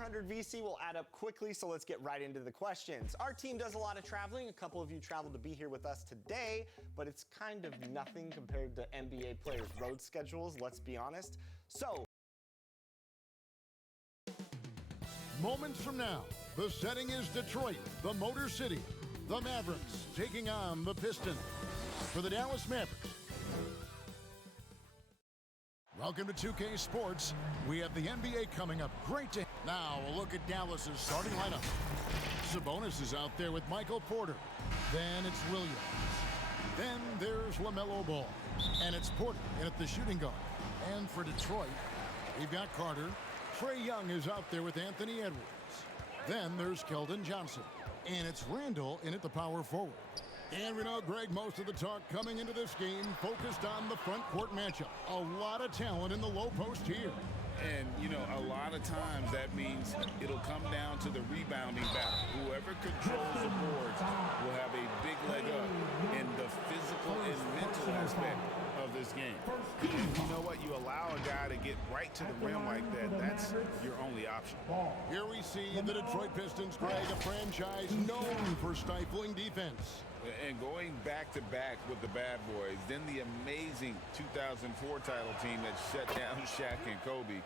400 VC will add up quickly, so let's get right into the questions. Our team does a lot of traveling. A couple of you traveled to be here with us today, but it's kind of nothing compared to NBA players' road schedules, let's be honest. So, moments from now, the setting is Detroit, the Motor City. The Mavericks taking on the Pistons. For the Dallas Mavericks, welcome to 2K Sports. We have the NBA coming up. Great to now a look at Dallas's starting lineup. Sabonis is out there with Michael Porter. Then it's Williams. Then there's LaMelo Ball. And it's Porter in at the shooting guard. And for Detroit, we've got Carter. Trae Young is out there with Anthony Edwards. Then there's Keldon Johnson. And it's Randall in at the power forward. And we know, Greg, most of the talk coming into this game focused on the front court matchup. A lot of talent in the low post here. And, you know, a lot of times that means it'll come down to the rebounding battle. Whoever controls the boards will have a big leg up in the physical and mental aspect of this game. You know what? You allow a guy to get right to the rim like that, that's your only option. Here we see the Detroit Pistons, Greg, a franchise known for stifling defense. And going back-to-back with the bad boys, then the amazing 2004 title team that shut down Shaq and Kobe.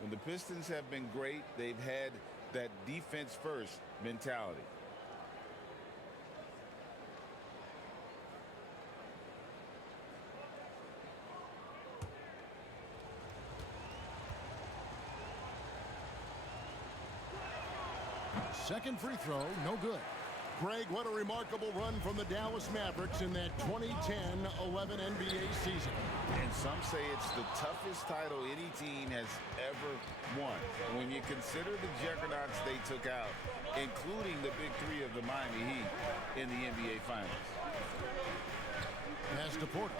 When the Pistons have been great, they've had that defense-first mentality. Second free throw, no good. Greg, what a remarkable run from the Dallas Mavericks in that 2010-11 NBA season. And some say it's the toughest title any team has ever won. When you consider the juggernauts they took out, including the big three of the Miami Heat in the NBA Finals. Pass to Porter.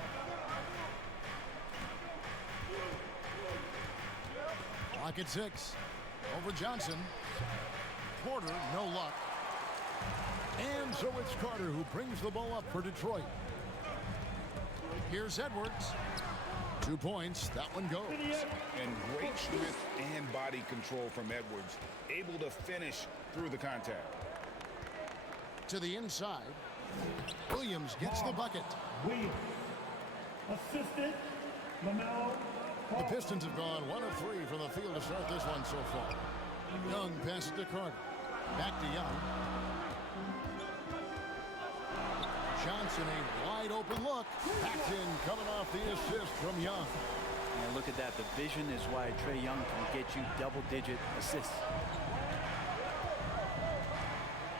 Clock at 6. Over Johnson. Porter, no luck. And so it's Carter who brings the ball up for Detroit. Here's Edwards. 2 points. That one goes. And great strength and body control from Edwards. Able to finish through the contact. To the inside. Williams gets the bucket. Williams. Assistant, LaMelo. The Pistons have gone 1 of 3 from the field to start this one so far. Young passes to Carter. Back to Young. Johnson, a wide open look. Backed in, coming off the assist from Young. And look at that. The vision is why Trae Young can get you double-digit assists.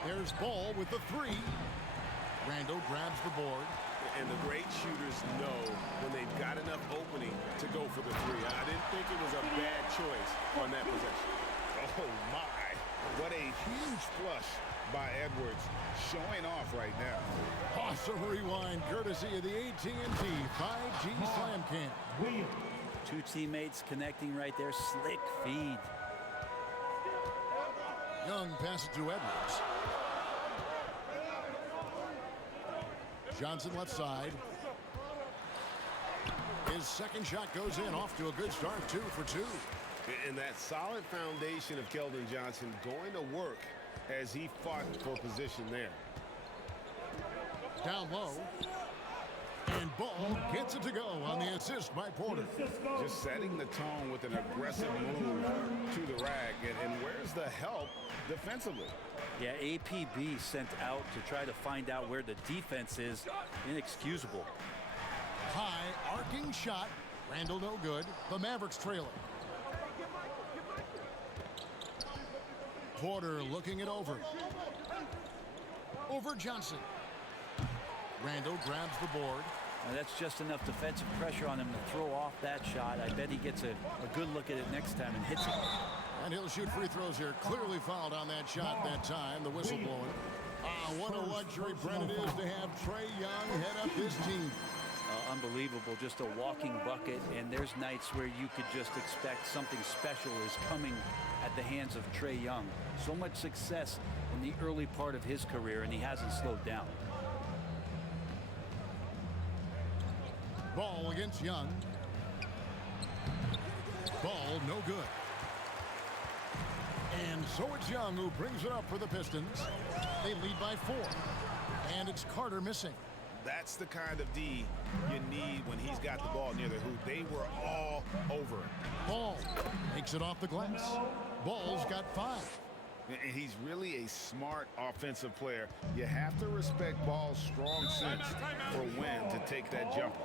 There's Ball with the 3. Randall grabs the board. And the great shooters know when they've got enough opening to go for the 3. I didn't think it was a bad choice on that possession. Oh, my. What a huge flush by Edwards, showing off right now. Awesome rewind, courtesy of the AT&T 5G Slam Cam. Two teammates connecting right there. Slick feed. Young passes to Edwards. Johnson left side. His second shot goes in, off to a good start, 2 for 2. And that solid foundation of Keldon Johnson going to work as he fought for position there. Down low. And Ball gets it to go on the assist by Porter. Just setting the tone with an aggressive move to the rack. And where's the help defensively? Yeah, APB sent out to try to find out where the defense is. Inexcusable. High arcing shot. Randall no good. The Mavericks trailing. Porter looking it over. Over Johnson. Randall grabs the board. Now that's just enough defensive pressure on him to throw off that shot. I bet he gets a good look at it next time and hits it. And he'll shoot free throws here. Clearly fouled on that shot that time. The whistle blowing. What a luxury, Brent, it is to have Trae Young head up this team. Unbelievable, just a walking bucket, and there's nights where you could just expect something special is coming at the hands of Trae Young. So much success in the early part of his career, and he hasn't slowed down. Ball against Young. Ball no good. And so it's Young who brings it up for the Pistons. They lead by 4. And it's Carter missing. That's the kind of D you need when he's got the ball near the hoop. They were all over it. Ball makes it off the glass. Ball's got 5. And he's really a smart offensive player. You have to respect Ball's strong sense for when to take that jumper.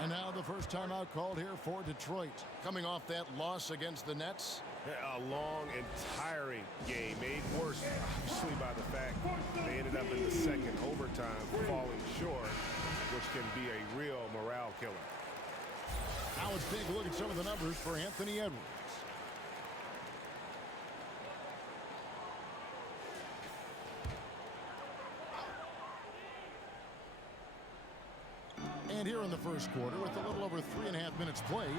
And now the first timeout called here for Detroit. Coming off that loss against the Nets. A long and tiring game, made worse, obviously, by the fact they ended up in the second overtime falling short, which can be a real morale killer. Now let's take a look at some of the numbers for Anthony Edwards. And here in the first quarter, with a little over 3.5 minutes played,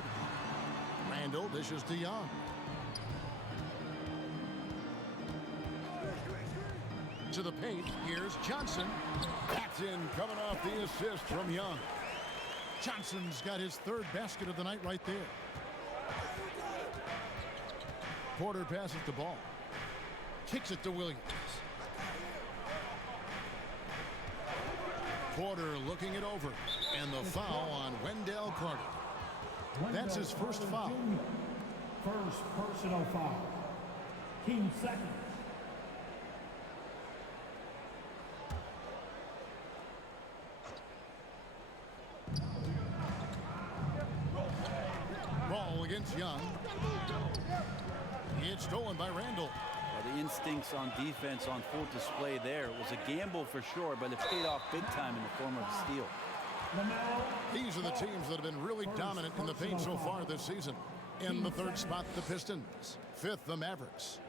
Randall dishes to Young. To the paint, here's Johnson. That's in, coming off the assist from Young. Johnson's got his 3rd basket of the night right there. Porter passes the ball. Kicks it to Williams. Porter looking it over. And the foul on Wendell Carter. That's his first foul. First personal foul. Team second. Ball against Young. It's stolen by Randall. Well, the instincts on defense on full display there. It was a gamble for sure, but it paid off big time in the form of a steal. These are the teams that have been really dominant in the paint so far this season. In the 3rd spot, the Pistons. 5th, the Mavericks.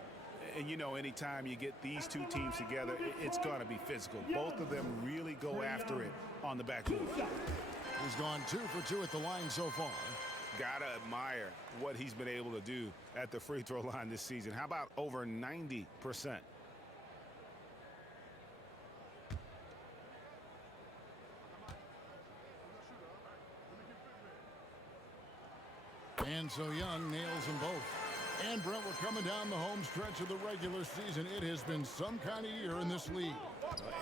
And you know, anytime you get these two teams together, it's going to be physical. Both of them really go after it on the backboard. He's gone 2 for 2 at the line so far. Gotta admire what he's been able to do at the free throw line this season. How about over 90%? And so Young nails them both. And Brent, we're coming down the home stretch of the regular season. It has been some kind of year in this league.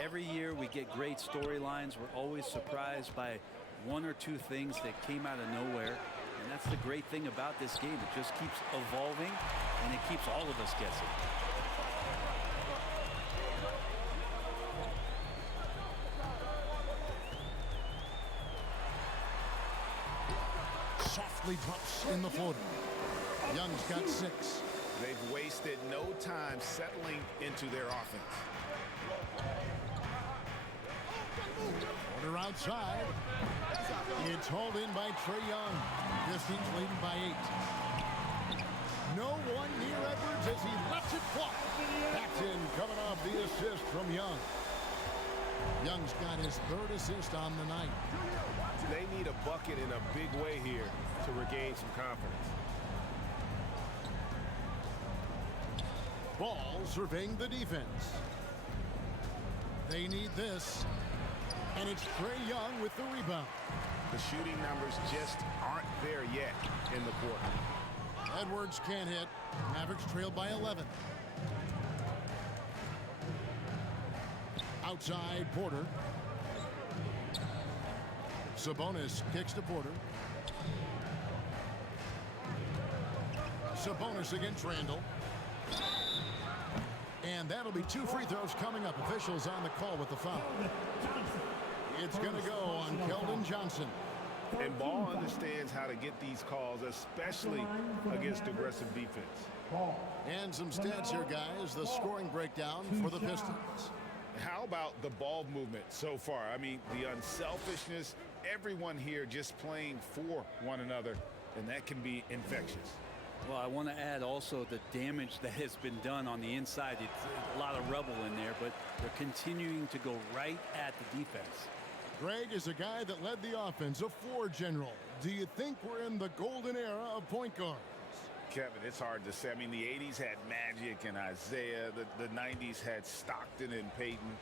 Every year we get great storylines. We're always surprised by 1 or 2 things that came out of nowhere. And that's the great thing about this game. It just keeps evolving, and it keeps all of us guessing. Softly drops in the floater. Young's got 6. They've wasted no time settling into their offense. Porter outside. It's hauled in by Trae Young. Pistons leading by 8. No one near Edwards as he lets it fly. That's in, coming off the assist from Young. Young's got his 3rd assist on the night. They need a bucket in a big way here to regain some confidence. Ball surveying the defense. They need this. And it's Trae Young with the rebound. The shooting numbers just aren't there yet in the quarter. Edwards can't hit. Mavericks trailed by 11. Outside, Porter. Sabonis kicks to Porter. Sabonis against Randall. And that'll be 2 free throws coming up. Officials on the call with the foul. It's going to go on Keldon Johnson. And Ball understands how to get these calls, especially against aggressive defense. And some stats here, guys. The scoring breakdown for the Pistons. How about the ball movement so far? I mean, the unselfishness, everyone here just playing for one another, and that can be infectious. Well, I want to add also the damage that has been done on the inside. It's a lot of rubble in there, but they're continuing to go right at the defense. Greg is a guy that led the offense, a floor general. Do you think we're in the golden era of point guards? Kevin, it's hard to say. I mean, the 80s had Magic and Isaiah. The 90s had Stockton and Peyton.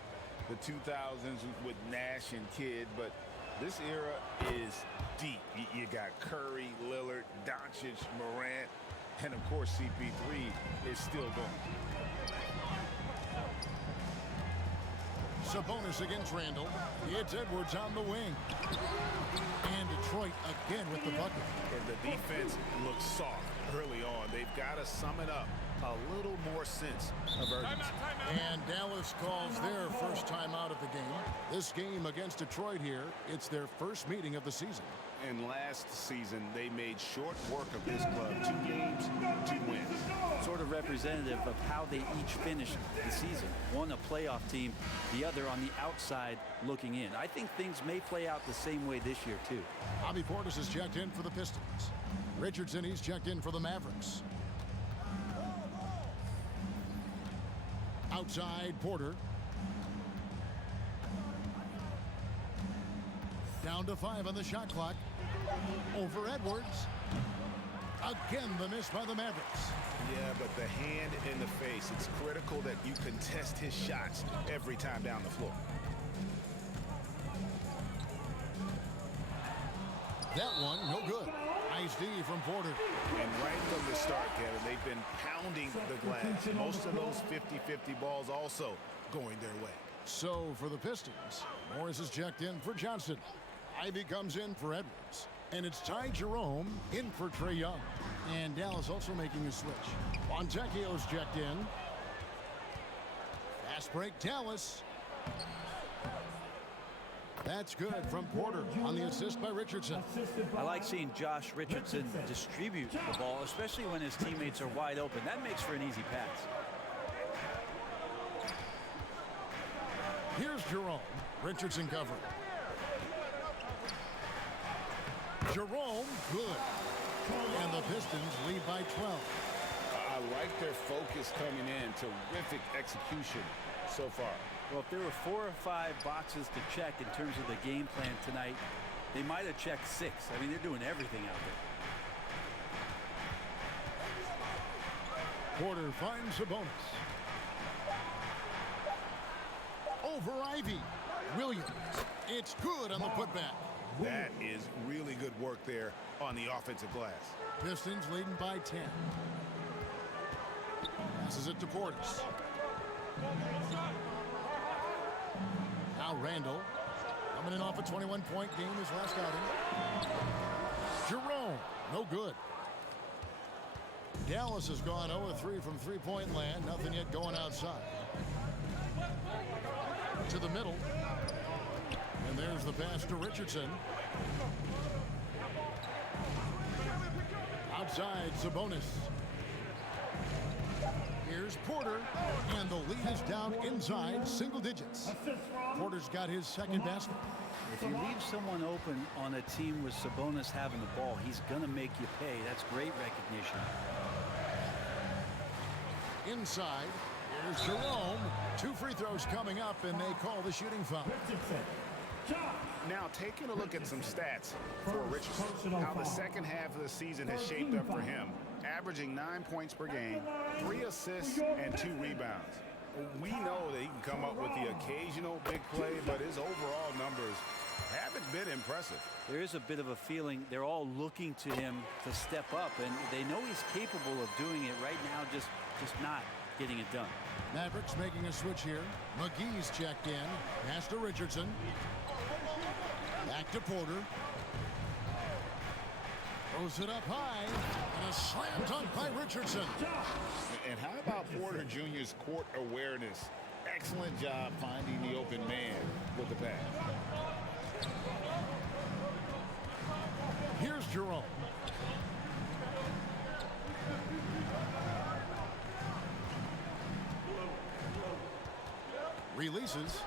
The 2000s with Nash and Kidd. But this era is deep. You got Curry, Lillard, Doncic, Morant. And, of course, CP3 is still going. Sabonis against Randall. It's Edwards on the wing. And Detroit again with the bucket. And the defense looks soft early on. They've got to sum it up. A little more sense of urgency. And Dallas calls their first time out of the game. This game against Detroit here, it's their first meeting of the season. And last season, they made short work of this club. 2 games, 2 wins. Sort of representative of how they each finished the season. One a playoff team, the other on the outside looking in. I think things may play out the same way this year, too. Bobby Portis is checked in for the Pistons. Richardson, he's checked in for the Mavericks. Outside, Porter. Down to 5 on the shot clock. Over Edwards. Again, the miss by the Mavericks. Yeah, but the hand in the face, it's critical that you contest his shots every time down the floor. That one, no good. Nice D from Porter. And right from the start, Kevin, they've been pounding the glass. Most of those 50-50 balls also going their way. So for the Pistons, Morris is checked in for Johnson. Ivy comes in for Edwards. And it's Ty Jerome in for Trae Young. And Dallas also making a switch. Fontecchio's checked in. Fast break, Dallas. That's good from Porter on the assist by Richardson. I like seeing Josh Richardson distribute the ball, especially when his teammates are wide open. That makes for an easy pass. Here's Jerome. Richardson covering. Jerome, good. And the Pistons lead by 12. I like their focus coming in. Terrific execution so far. Well, if there were 4 or 5 boxes to check in terms of the game plan tonight, they might have checked 6. I mean, they're doing everything out there. Porter finds Sabonis. Over Ivy. Williams. It's good on the putback. That is really good work there on the offensive glass. Pistons leading by 10. Passes it to Portis. Now Randall. Coming in off a 21-point game his last outing. Jerome. No good. Dallas has gone 0-3 from three-point land. Nothing yet going outside. To the middle. And there's the pass to Richardson. Outside, Sabonis. Here's Porter. And the lead is down inside single digits. Porter's got his second basket. If you leave someone open on a team with Sabonis having the ball, he's going to make you pay. That's great recognition. Inside, here's Jerome. 2 free throws coming up, and they call the shooting foul. Now, taking a look at some stats for Richardson, how the second half of the season has shaped up for him. Averaging 9 points per game, 3 assists, and 2 rebounds. We know that he can come up with the occasional big play, but his overall numbers haven't been impressive. There is a bit of a feeling they're all looking to him to step up, and they know he's capable of doing it right now, just not getting it done. Mavericks making a switch here. McGee's checked in. Pass to Richardson. Back to Porter. Throws it up high. And a slam dunk by Richardson. And how about Porter Jr.'s court awareness? Excellent job finding the open man with the pass. Here's Jerome. Releases.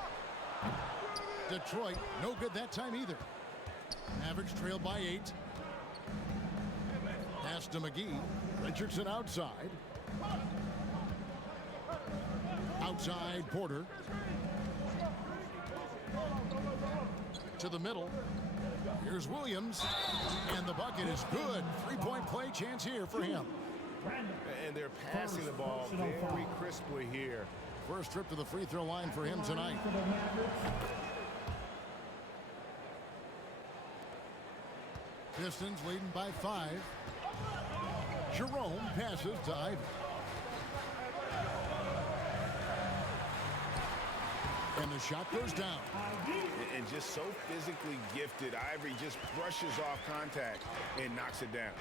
Detroit, no good that time either. Mavericks trailed by 8. Pass to McGee. Richardson outside. Outside, Porter. To the middle. Here's Williams. And the bucket is good. 3-point play chance here for him. And they're passing the ball very crisply here. First trip to the free throw line for him tonight. Pistons leading by 5. Jerome passes to Ivy. And the shot goes down. And just so physically gifted, Ivory just brushes off contact and knocks it down.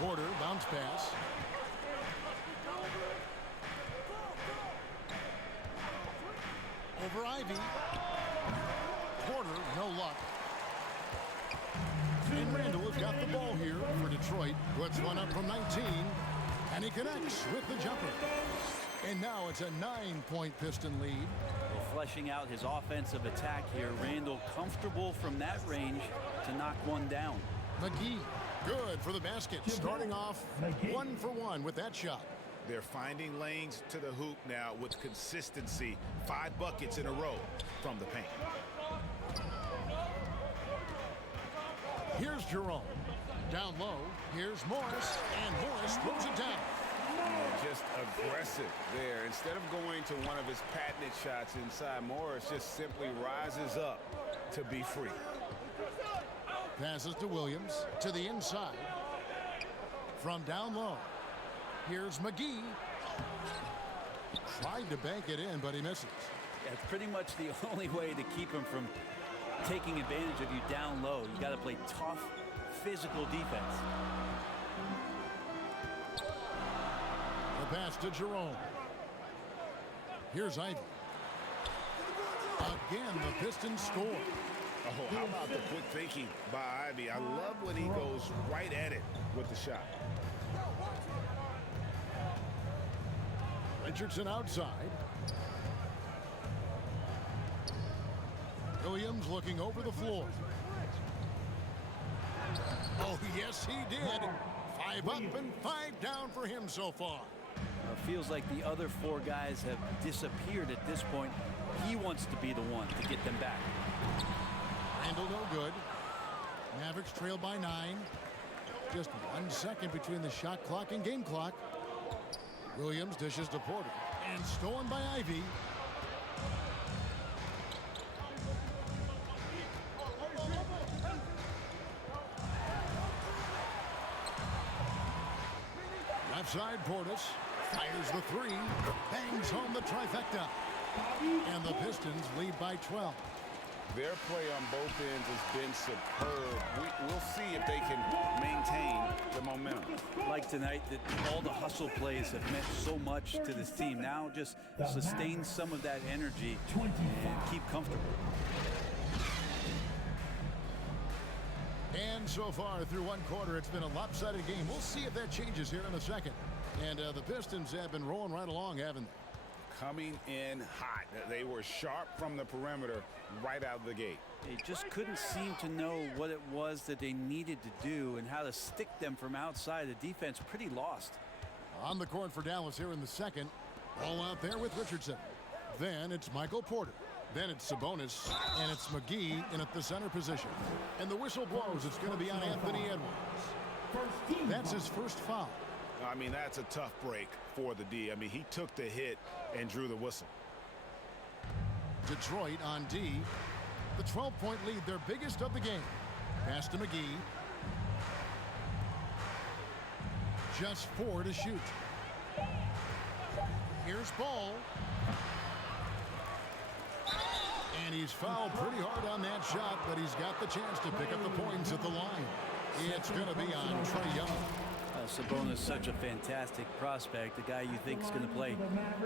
Porter bounce pass. Over Ivy. Porter, no luck. And Randall has got the ball here for Detroit. Puts one up from 19. And he connects with the jumper. And now it's a 9-point Piston lead. Well, fleshing out his offensive attack here. Randall comfortable from that range to knock one down. McGee, good for the basket. Starting off 1 for 1 with that shot. They're finding lanes to the hoop now with consistency. 5 buckets in a row from the paint. Here's Jerome. Down low. Here's Morris. And Morris throws it down. Just aggressive there. Instead of going to one of his patented shots inside, Morris just simply rises up to be free. Passes to Williams to the inside. From down low. Here's McGee. Tried to bank it in, but he misses. That's pretty much the only way to keep him from taking advantage of you down low. You got to play tough, physical defense. The pass to Jerome. Here's Ivy. Again, the Pistons score. Oh, how about the quick thinking by Ivy? I love when he goes right at it with the shot. Richardson outside. Williams looking over the floor. Oh, yes, he did. 5 up and 5 down for him so far. Feels like the other 4 guys have disappeared at this point. He wants to be the one to get them back. Randall no good. Mavericks trail by 9. Just 1 second between the shot clock and game clock. Williams dishes to Porter. And stolen by Ivy. Left side, Portis fires the 3. Bangs home the trifecta. And the Pistons lead by 12. Their play on both ends has been superb. We'll see if they can maintain the momentum. Like tonight, that all the hustle plays have meant so much to this team. Now just sustain some of that energy and keep comfortable. And so far through 1 quarter, it's been a lopsided game. We'll see if that changes here in a second. And the Pistons have been rolling right along, haven't they? Coming in hot. They were sharp from the perimeter right out of the gate. They just couldn't seem to know what it was that they needed to do and how to stick them from outside. The defense pretty lost. On the court for Dallas here in the second. All out there with Richardson. Then it's Michael Porter. Then it's Sabonis. And it's McGee in at the center position. And the whistle blows. It's going to be on Anthony Edwards. That's his first foul. I mean, that's a tough break for the D. I mean, he took the hit and drew the whistle. Detroit on D. The 12-point lead, their biggest of the game. Pass to McGee. Just 4 to shoot. Here's Ball. And he's fouled pretty hard on that shot, but he's got the chance to pick up the points at the line. It's going to be on Trae Young. Sabonis, such a fantastic prospect, a guy you think is going to play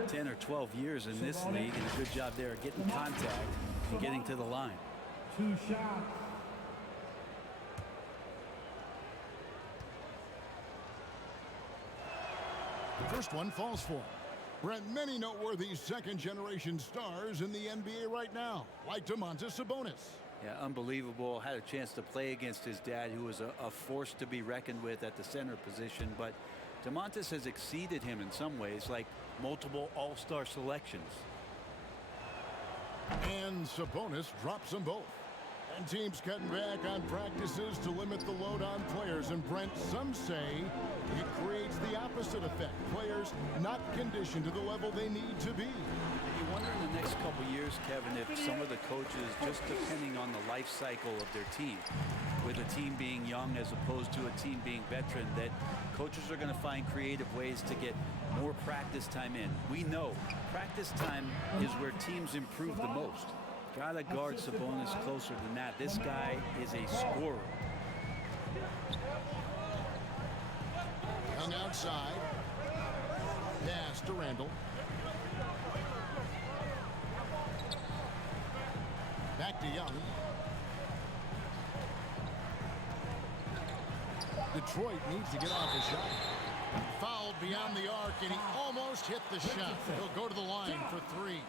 10 or 12 years in this league, and a good job there getting contact and getting to the line. 2 shots. The first one falls for him. Brent, many noteworthy second-generation stars in the NBA right now, like Domantas Sabonis. Yeah, unbelievable. Had a chance to play against his dad, who was a force to be reckoned with at the center position. But Domantas has exceeded him in some ways, like multiple all-star selections. And Sabonis drops them both. And teams cutting back on practices to limit the load on players. And Brent, some say it creates the opposite effect. Players not conditioned to the level they need to be. wonder in the next couple years, Kevin, if some of the coaches, just depending on the life cycle of their team, with a team being young as opposed to a team being veteran, that coaches are going to find creative ways to get more practice time in. We know practice time is where teams improve the most. Gotta guard Sabonis closer than that. This guy is a scorer. Young outside. Pass to Randall. Back to Young. Detroit needs to get off his shot. Fouled beyond the arc, and he almost hit the shot. He'll go to the line for 3.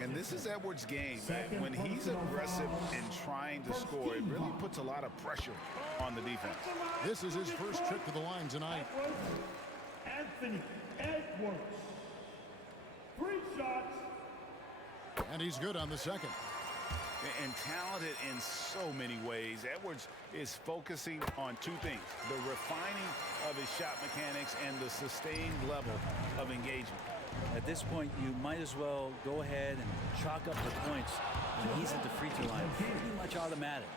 And this is Edwards' game. When he's aggressive and trying to score, it really puts a lot of pressure on the defense. This is his first trip to the line tonight. Anthony Edwards. 3 shots. And he's good on the second. And talented in so many ways. Edwards is focusing on 2 things: the refining of his shot mechanics and the sustained level of engagement. At this point, you might as well go ahead and chalk up the points when he's at the free throw line. Pretty much automatic.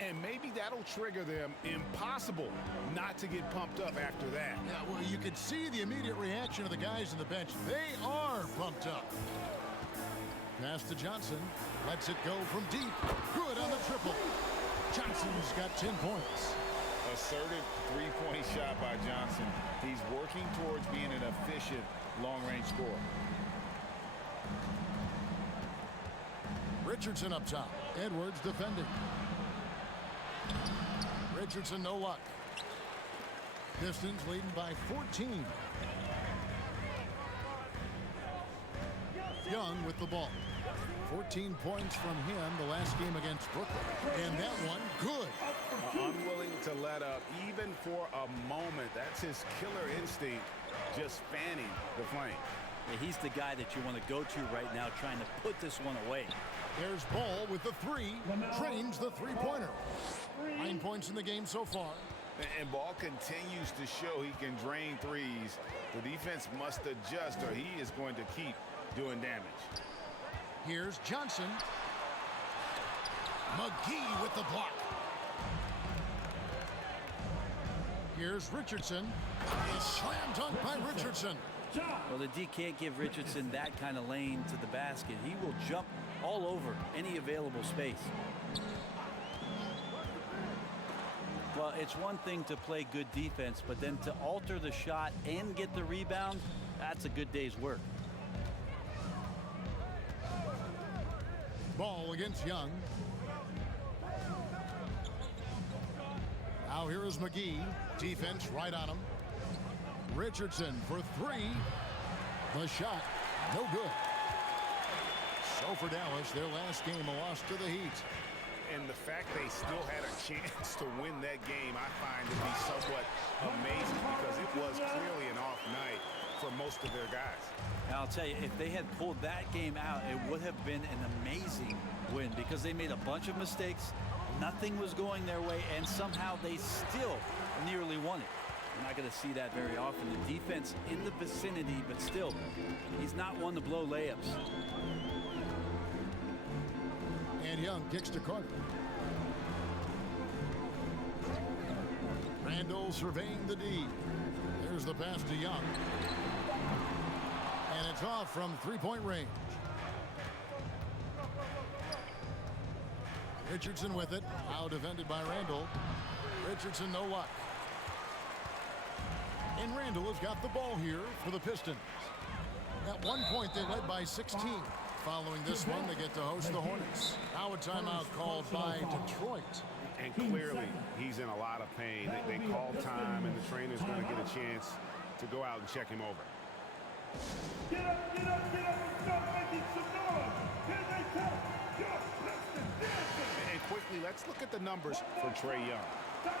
And maybe that'll trigger them. Impossible not to get pumped up after that. Yeah, well, you could see the immediate reaction of the guys on the bench. They are pumped up. Pass to Johnson. Lets it go from deep. Good on the triple. Johnson's got 10 points. Assertive three-point shot by Johnson. He's working towards being an efficient long-range scorer. Richardson up top. Edwards defending. Richardson no luck. Pistons leading by 14. Young with the ball. 14 points from him the last game against Brooklyn. And that one, good. Unwilling to let up even for a moment. That's his killer instinct, just fanning the flame. Yeah, he's the guy that you want to go to right now, trying to put this one away. There's Ball with the 3. Drains the three-pointer. 9 points in the game so far. And Ball continues to show he can drain threes. The defense must adjust or he is going to keep doing damage. Here's Johnson. McGee with the block. Here's Richardson. A slam dunk by Richardson. Well, the D can't give Richardson that kind of lane to the basket. He will jump all over any available space. Well, it's one thing to play good defense, but then to alter the shot and get the rebound, that's a good day's work. Ball against Young. Now here is McGee. Defense right on him. Richardson for 3. The shot, no good. So for Dallas, their last game, a loss to the Heat. And the fact they still had a chance to win that game, I find to be somewhat amazing because it was clearly an off night for most of their guys. And I'll tell you, if they had pulled that game out, it would have been an amazing win because they made a bunch of mistakes. Nothing was going their way, and somehow they still nearly won it. You're not going to see that very often. The defense in the vicinity, but still, he's not one to blow layups. And Young kicks to Carter. Randall surveying the D. There's the pass to Young. And it's off from three-point range. Richardson with it. Now defended by Randall. Richardson no luck. And Randall has got the ball here for the Pistons. At one point, they led by 16. Following this one, they get to host the Hornets. Now a timeout called by Detroit. And clearly, he's in a lot of pain. They call time, and the trainer's going to get a chance to go out and check him over. Get up, get up, get up and start making some noise. Here they come. Your Pistons dancing. And quickly, let's look at the numbers for Trae Young.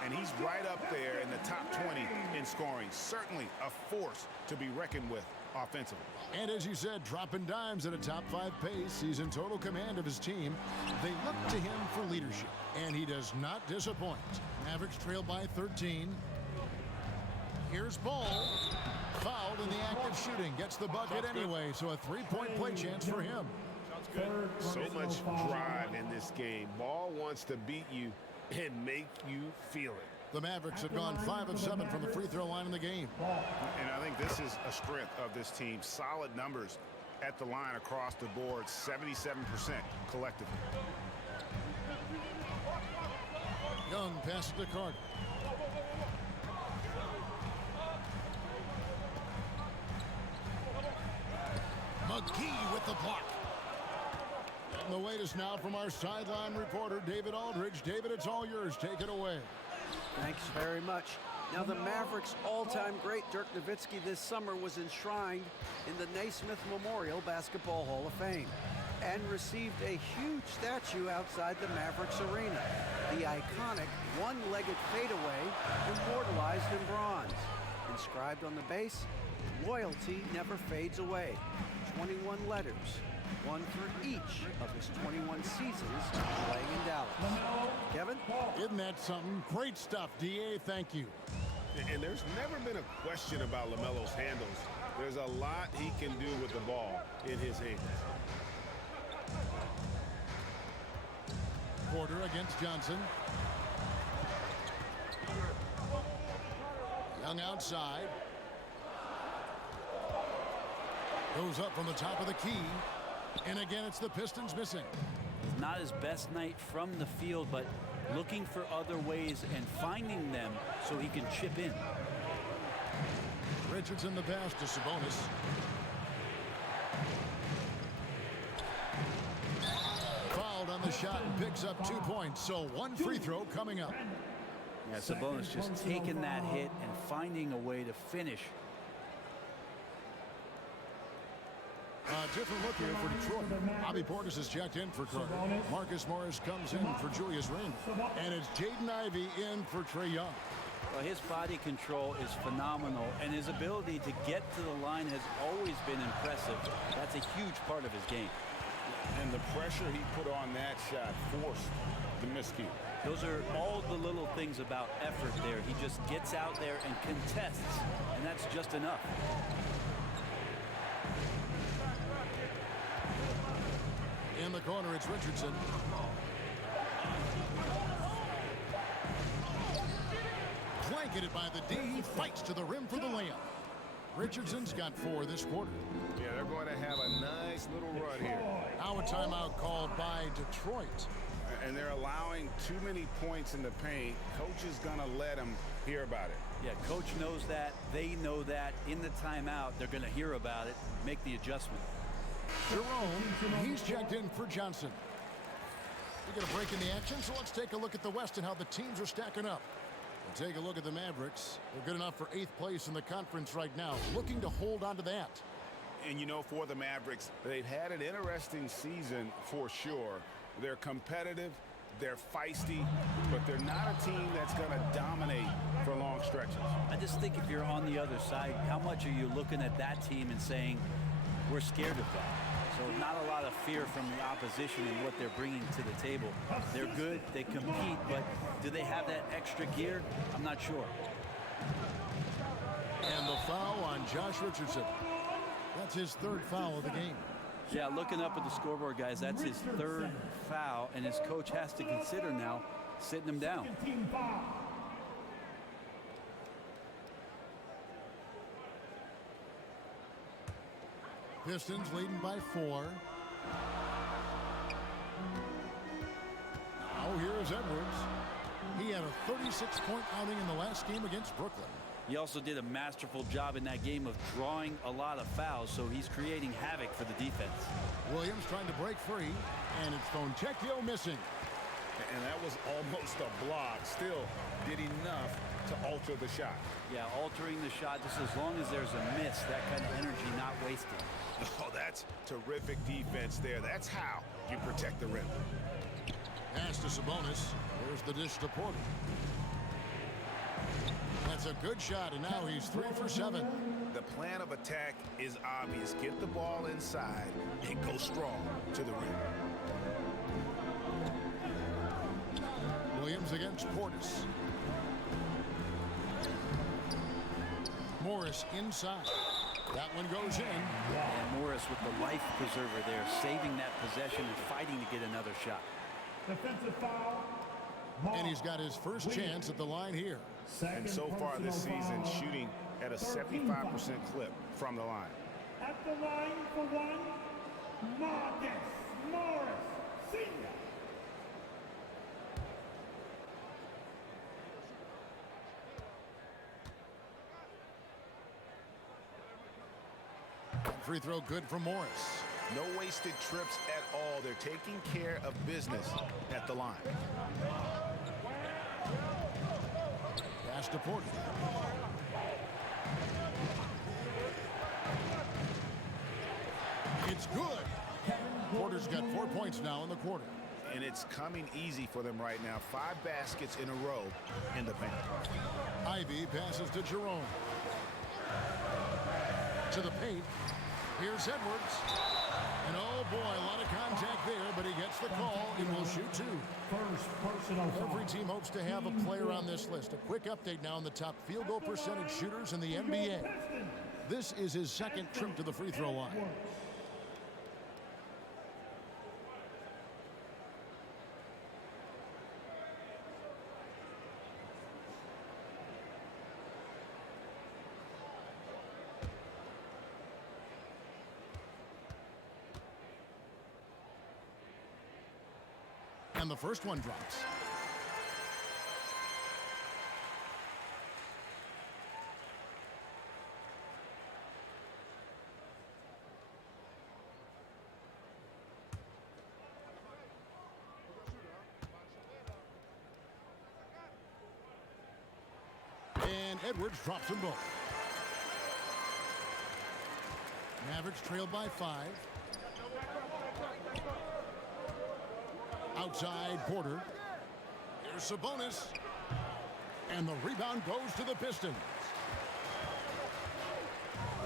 And he's right up there in the top 20 in scoring. Certainly a force to be reckoned with offensively. And as you said, dropping dimes at a top 5 pace. He's in total command of his team. They look to him for leadership, and he does not disappoint. Mavericks trail by 13. Here's Ball. Fouled in the act of shooting. Gets the bucket anyway, so a three-point play chance for him. So much drive in this game. Ball wants to beat you and make you feel it. The Mavericks have gone 5 of 7 from the free throw line in the game. And I think this is a strength of this team. Solid numbers at the line across the board, 77% collectively. Young passes to Carter. McGee with the block. And the wait is now from our sideline reporter, David Aldridge. David, it's all yours. Take it away. Thanks very much. Now, the Mavericks' all-time great Dirk Nowitzki this summer was enshrined in the Naismith Memorial Basketball Hall of Fame and received a huge statue outside the Mavericks arena. The iconic one-legged fadeaway immortalized in bronze. Inscribed on the base, loyalty never fades away. 21 letters, one for each of his 21 seasons playing in Dallas. Kevin? Isn't that something? Great stuff, D.A. Thank you. And there's never been a question about LaMelo's handles. There's a lot he can do with the ball in his hands. Porter against Johnson. Young outside. Goes up from the top of the key. And again, it's the Pistons missing. Not his best night from the field, but looking for other ways and finding them so he can chip in. Richardson the pass to Sabonis. Fouled on the shot and picks up 2 points. So one free throw coming up. Yeah, Sabonis just taking that hit and finding a way to finish. Different look here for Detroit. Bobby Portis has checked in for Carter. Marcus Morris comes in for Julius Randle. And it's Jaden Ivey in for Trae Young. Well, his body control is phenomenal, and his ability to get to the line has always been impressive. That's a huge part of his game. And the pressure he put on that shot forced the miscue. Those are all the little things about effort there. He just gets out there and contests, and that's just enough. In the corner, it's Richardson. Blanketed by the D. He fights to the rim for the layup. Richardson's got 4 this quarter. Yeah, they're going to have a nice little run here. Now a timeout called by Detroit. And they're allowing too many points in the paint. Coach is going to let them hear about it. Yeah, coach knows that. They know that. In the timeout, they're going to hear about it, make the adjustment. Jerome, he's checked in for Johnson. We get a break in the action, so let's take a look at the West and how the teams are stacking up. We'll take a look at the Mavericks. They're good enough for 8th place in the conference right now, looking to hold on to that. And you know, for the Mavericks, They've had an interesting season for sure. They're competitive, they're feisty, but they're not a team that's going to dominate for long stretches. I just think if you're on the other side, how much are you looking at that team and saying, we're scared of that? So not a lot of fear from the opposition and what they're bringing to the table. They're good, they compete, but do they have that extra gear? I'm not sure. And the foul on Josh Richardson. That's his 3rd foul of the game. Yeah, looking up at the scoreboard, guys, that's his 3rd foul, and his coach has to consider now sitting him down. Pistons leading by 4. Now here is Edwards. He had a 36-point outing in the last game against Brooklyn. He also did a masterful job in that game of drawing a lot of fouls, so he's creating havoc for the defense. Williams trying to break free, and it's Fontecchio missing. And that was almost a block. Still did enough to alter the shot. Yeah, altering the shot just as long as there's a miss, that kind of energy not wasted. oh, that's terrific defense there. That's how you protect the rim. Pass to Sabonis. There's the dish to Porter. That's a good shot, and now he's 3 for 7. The plan of attack is obvious. Get the ball inside and go strong to the rim. Williams against Portis. Morris inside. That one goes in. And Morris with the life preserver there, saving that possession and fighting to get another shot. Defensive foul. And he's got his first chance at the line here. And so far this season, shooting at a 75% clip from the line. At the line for one, Marcus Morris, Sr. Free throw good for Morris. No wasted trips at all. They're taking care of business at the line. Pass to Porter. It's good. Porter's got 4 points now in the quarter. And it's coming easy for them right now. 5 baskets in a row in the paint. Ivy passes to Jerome. To the paint. Here's Edwards. And oh boy, a lot of contact there, but he gets the call and will shoot 2. First personal foul. Every team hopes to have a player on this list. A quick update now on the top field goal percentage shooters in the NBA. This is his second trip to the free throw line. And the first one drops. And Edwards drops them both. Mavericks trailed by 5. Outside Porter. Here's Sabonis. And the rebound goes to the Pistons.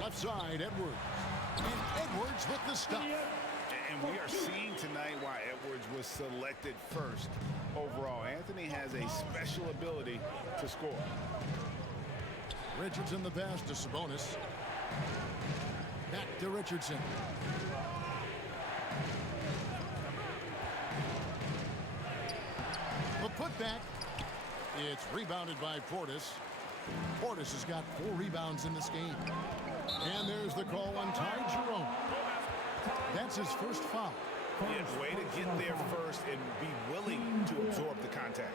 Left side, Edwards. And Edwards with the stop. And we are seeing tonight why Edwards was selected first overall. Anthony has a special ability to score. Richardson the pass to Sabonis. Back to Richardson. The putback. It's rebounded by Portis. Portis has got 4 rebounds in this game. And there's the call on Ty Jerome. That's his first foul. Yeah, way to get there first and be willing to absorb the contact.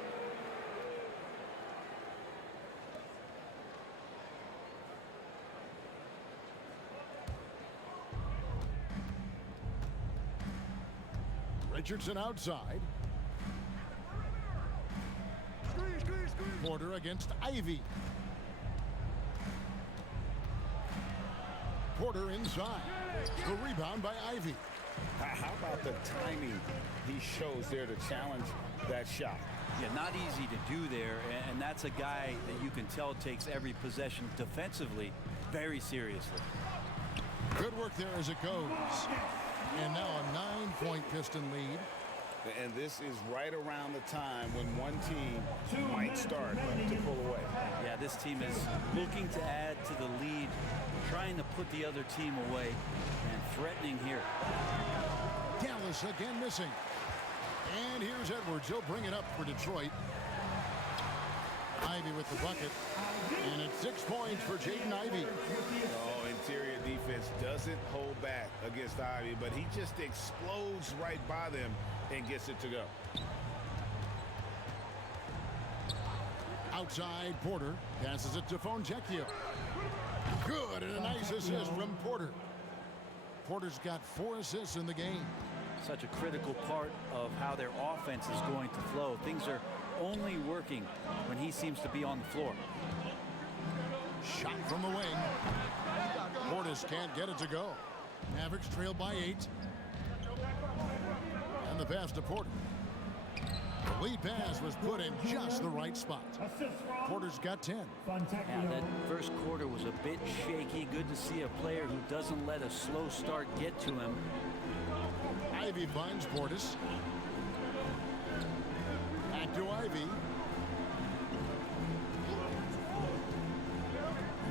Richardson outside. Porter against Ivy. Porter inside. The rebound by Ivy. How about the timing he shows there to challenge that shot? Yeah, not easy to do there, and that's a guy that you can tell takes every possession defensively very seriously. Good work there as it goes. And now a 9-point Piston lead. And this is right around the time when one team might start to pull away. Yeah, this team is looking to add to the lead, trying to put the other team away, and threatening here. Dallas again missing. And here's Edwards. He'll bring it up for Detroit. Ivy with the bucket. And it's 6 points for Jaden Ivey. Oh, interior defense doesn't hold back against Ivy, but he just explodes right by them and gets it to go. Outside Porter. Passes it to Fontecchio. Good, and a nice assist from Porter. Porter's got 4 assists in the game. Such a critical part of how their offense is going to flow. Things are only working when he seems to be on the floor. Shot from the wing. Portis can't get it to go. Mavericks trail by 8. And the pass to Porter. The lead pass was put in just the right spot. Porter's got 10. Yeah, that first quarter was a bit shaky. Good to see a player who doesn't let a slow start get to him. Ivy finds Portis. Back to Ivy.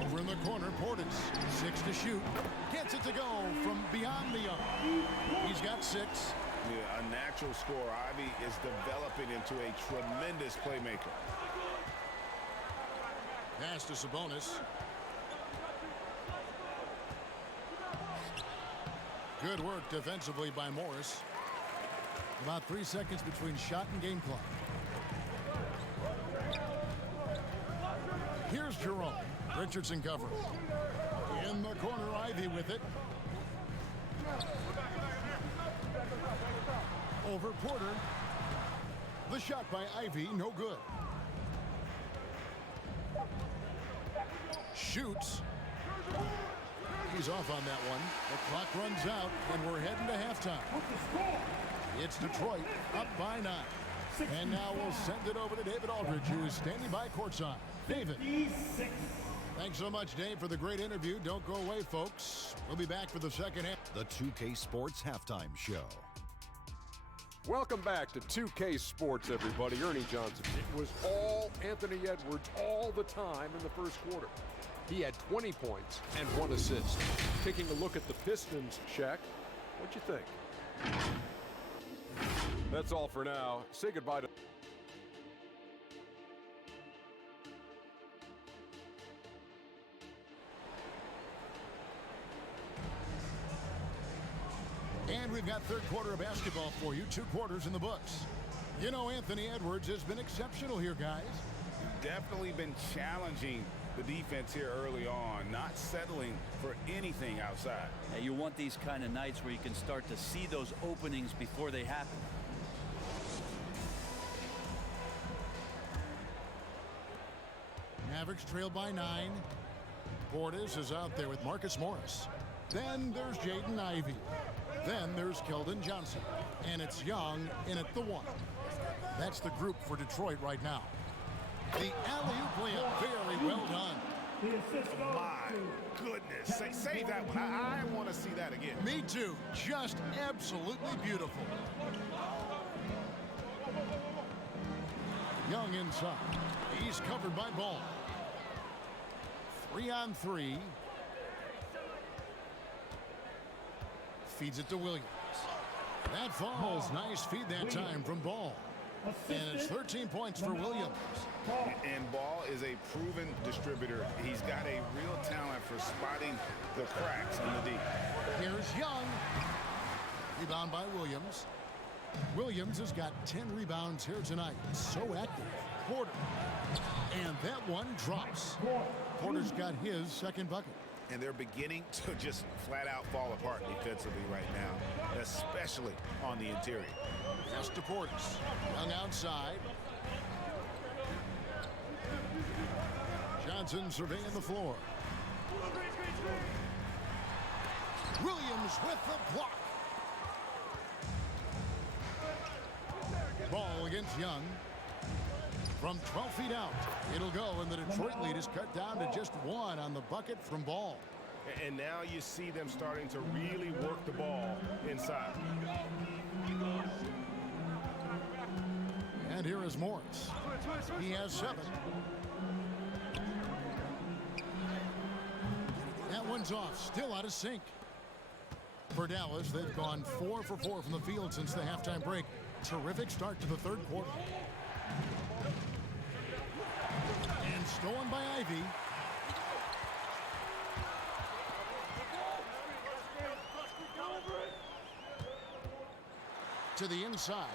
Over in the corner, Sabonis, 6 to shoot. Gets it to go from beyond the arc. He's got 6. Yeah, a natural scorer. Ivy is developing into a tremendous playmaker. Pass to Sabonis. Good work defensively by Morris. About 3 seconds between shot and game clock. Here's Jerome. Richardson covers. In the corner, Ivy with it. Over Porter. The shot by Ivy, no good. Shoots. He's off on that one. The clock runs out, and we're heading to halftime. It's Detroit up by 9. And now we'll send it over to David Aldridge, who is standing by courtside. David. Thanks so much, Dave, for the great interview. Don't go away, folks. We'll be back for the second half. The 2K Sports Halftime Show. Welcome back to 2K Sports, everybody. Ernie Johnson. It was all Anthony Edwards all the time in the first quarter. He had 20 points and 1 assist. Taking a look at the Pistons, Shaq, what'd you think? That's all for now. Say goodbye to... And we've got third quarter of basketball for you. 2 quarters in the books. You know, Anthony Edwards has been exceptional here, guys. Definitely been challenging the defense here early on, not settling for anything outside. Yeah, you want these kind of nights where you can start to see those openings before they happen. Mavericks trail by 9. Portis is out there with Marcus Morris. Then there's Jaden Ivey. Then there's Keldon Johnson. And it's Young in at the 1. That's the group for Detroit right now. The alley-oop layup, very well done. My goodness. Save that one. I want to see that again. Me too. Just absolutely beautiful. Young inside. He's covered by Ball. 3-on-3. Feeds it to Williams. That falls. Nice feed that time from Ball. And it's 13 points for Williams. And Ball is a proven distributor. He's got a real talent for spotting the cracks in the D. Here's Young. Rebound by Williams. Williams has got 10 rebounds here tonight. So active. Porter. And that one drops. Porter's got his second bucket. And they're beginning to just flat out fall apart defensively right now, especially on the interior. Pass to Portis. Young outside. Johnson surveying the floor. Williams with the block. Ball against Young. From 12 feet out, it'll go, and the Detroit lead is cut down to just 1 on the bucket from Ball. And now you see them starting to really work the ball inside. And here is Morris. He has 7. That one's off, still out of sync. For Dallas, they've gone 4 for 4 from the field since the halftime break. Terrific start to the third quarter. And stolen by Ivy. To the inside.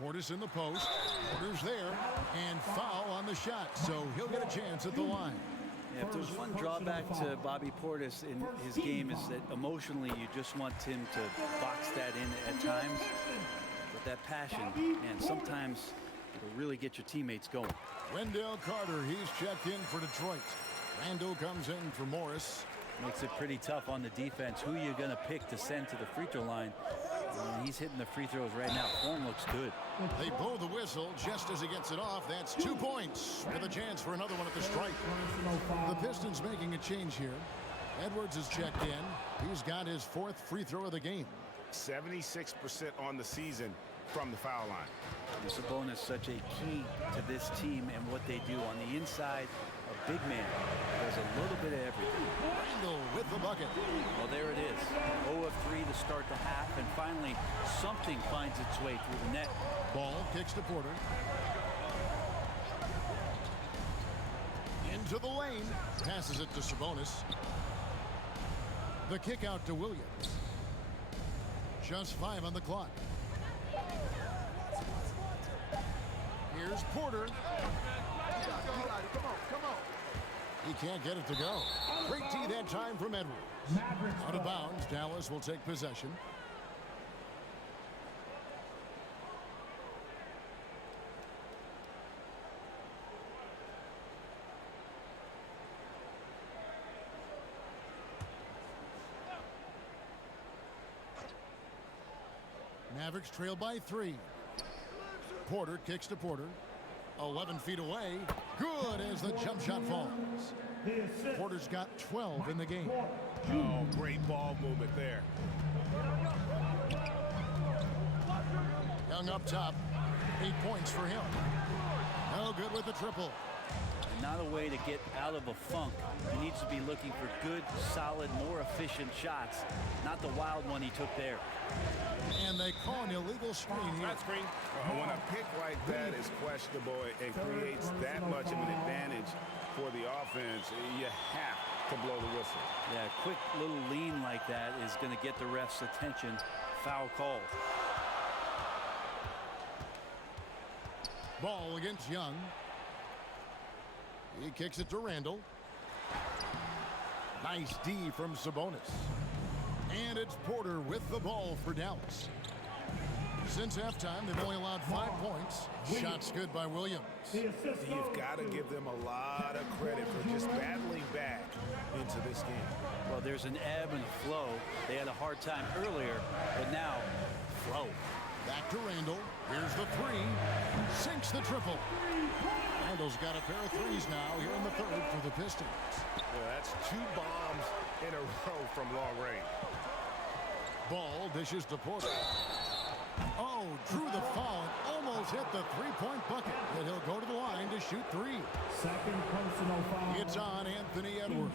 Portis in the post. Porter's there. And foul on the shot. So he'll get a chance at the line. Yeah, if there's one drawback to Bobby Portis in his game is that emotionally you just want him to box that in at times. But that passion, and sometimes it'll really get your teammates going. Wendell Carter, he's checked in for Detroit. Randall comes in for Morris. Makes it pretty tough on the defense. Who you're going to pick to send to the free throw line. He's hitting the free throws right now. Form looks good. They blow the whistle just as he gets it off. That's 2 points with a chance for another one at the strike. The Pistons making a change here. Edwards is checked in. He's got his 4th free throw of the game. 76% on the season. from the foul line. And Sabonis such a key to this team and what they do on the inside. A big man does a little bit of everything. Randle with the bucket. Well, there it is. 0 of 3 to start the half, and finally something finds its way through the net. Ball kicks to Porter. Into the lane. Passes it to Sabonis. The kick out to Williams. Just 5 on the clock. Here's Porter. He can't get it to go. Great tee that time from Edwards. Out of bounds, Dallas will take possession. Mavericks trail by 3. Porter kicks to Porter. 11 feet away. Good as the jump shot falls. Porter's got 12 in the game. Oh, great ball movement there. Young up top. 8 points for him. No good with the triple. Not a way to get out of a funk. He needs to be looking for good, solid, more efficient shots, not the wild one he took there. And they call an illegal screen here. That screen. When a pick like that is questionable and creates that much of an advantage for the offense, you have to blow the whistle. Yeah, a quick little lean like that is going to get the ref's attention. Foul called. Ball against Young. He kicks it to Randle. Nice D from Sabonis. And it's Porter with the ball for Dallas. Since halftime, they've only allowed 5 points. Shots good by Williams. You've got to give them a lot of credit for just battling back into this game. Well, there's an ebb and flow. They had a hard time earlier, but now, flow. Back to Randle. Here's the 3. Sinks the triple. Randle's got a pair of threes now here in the third for the Pistons. Well, that's 2 bombs in a row from long range. Ball dishes to Porter. Oh, drew the foul and almost hit the three-point bucket. But he'll go to the line to shoot 3. Second personal foul. It's on Anthony Edwards.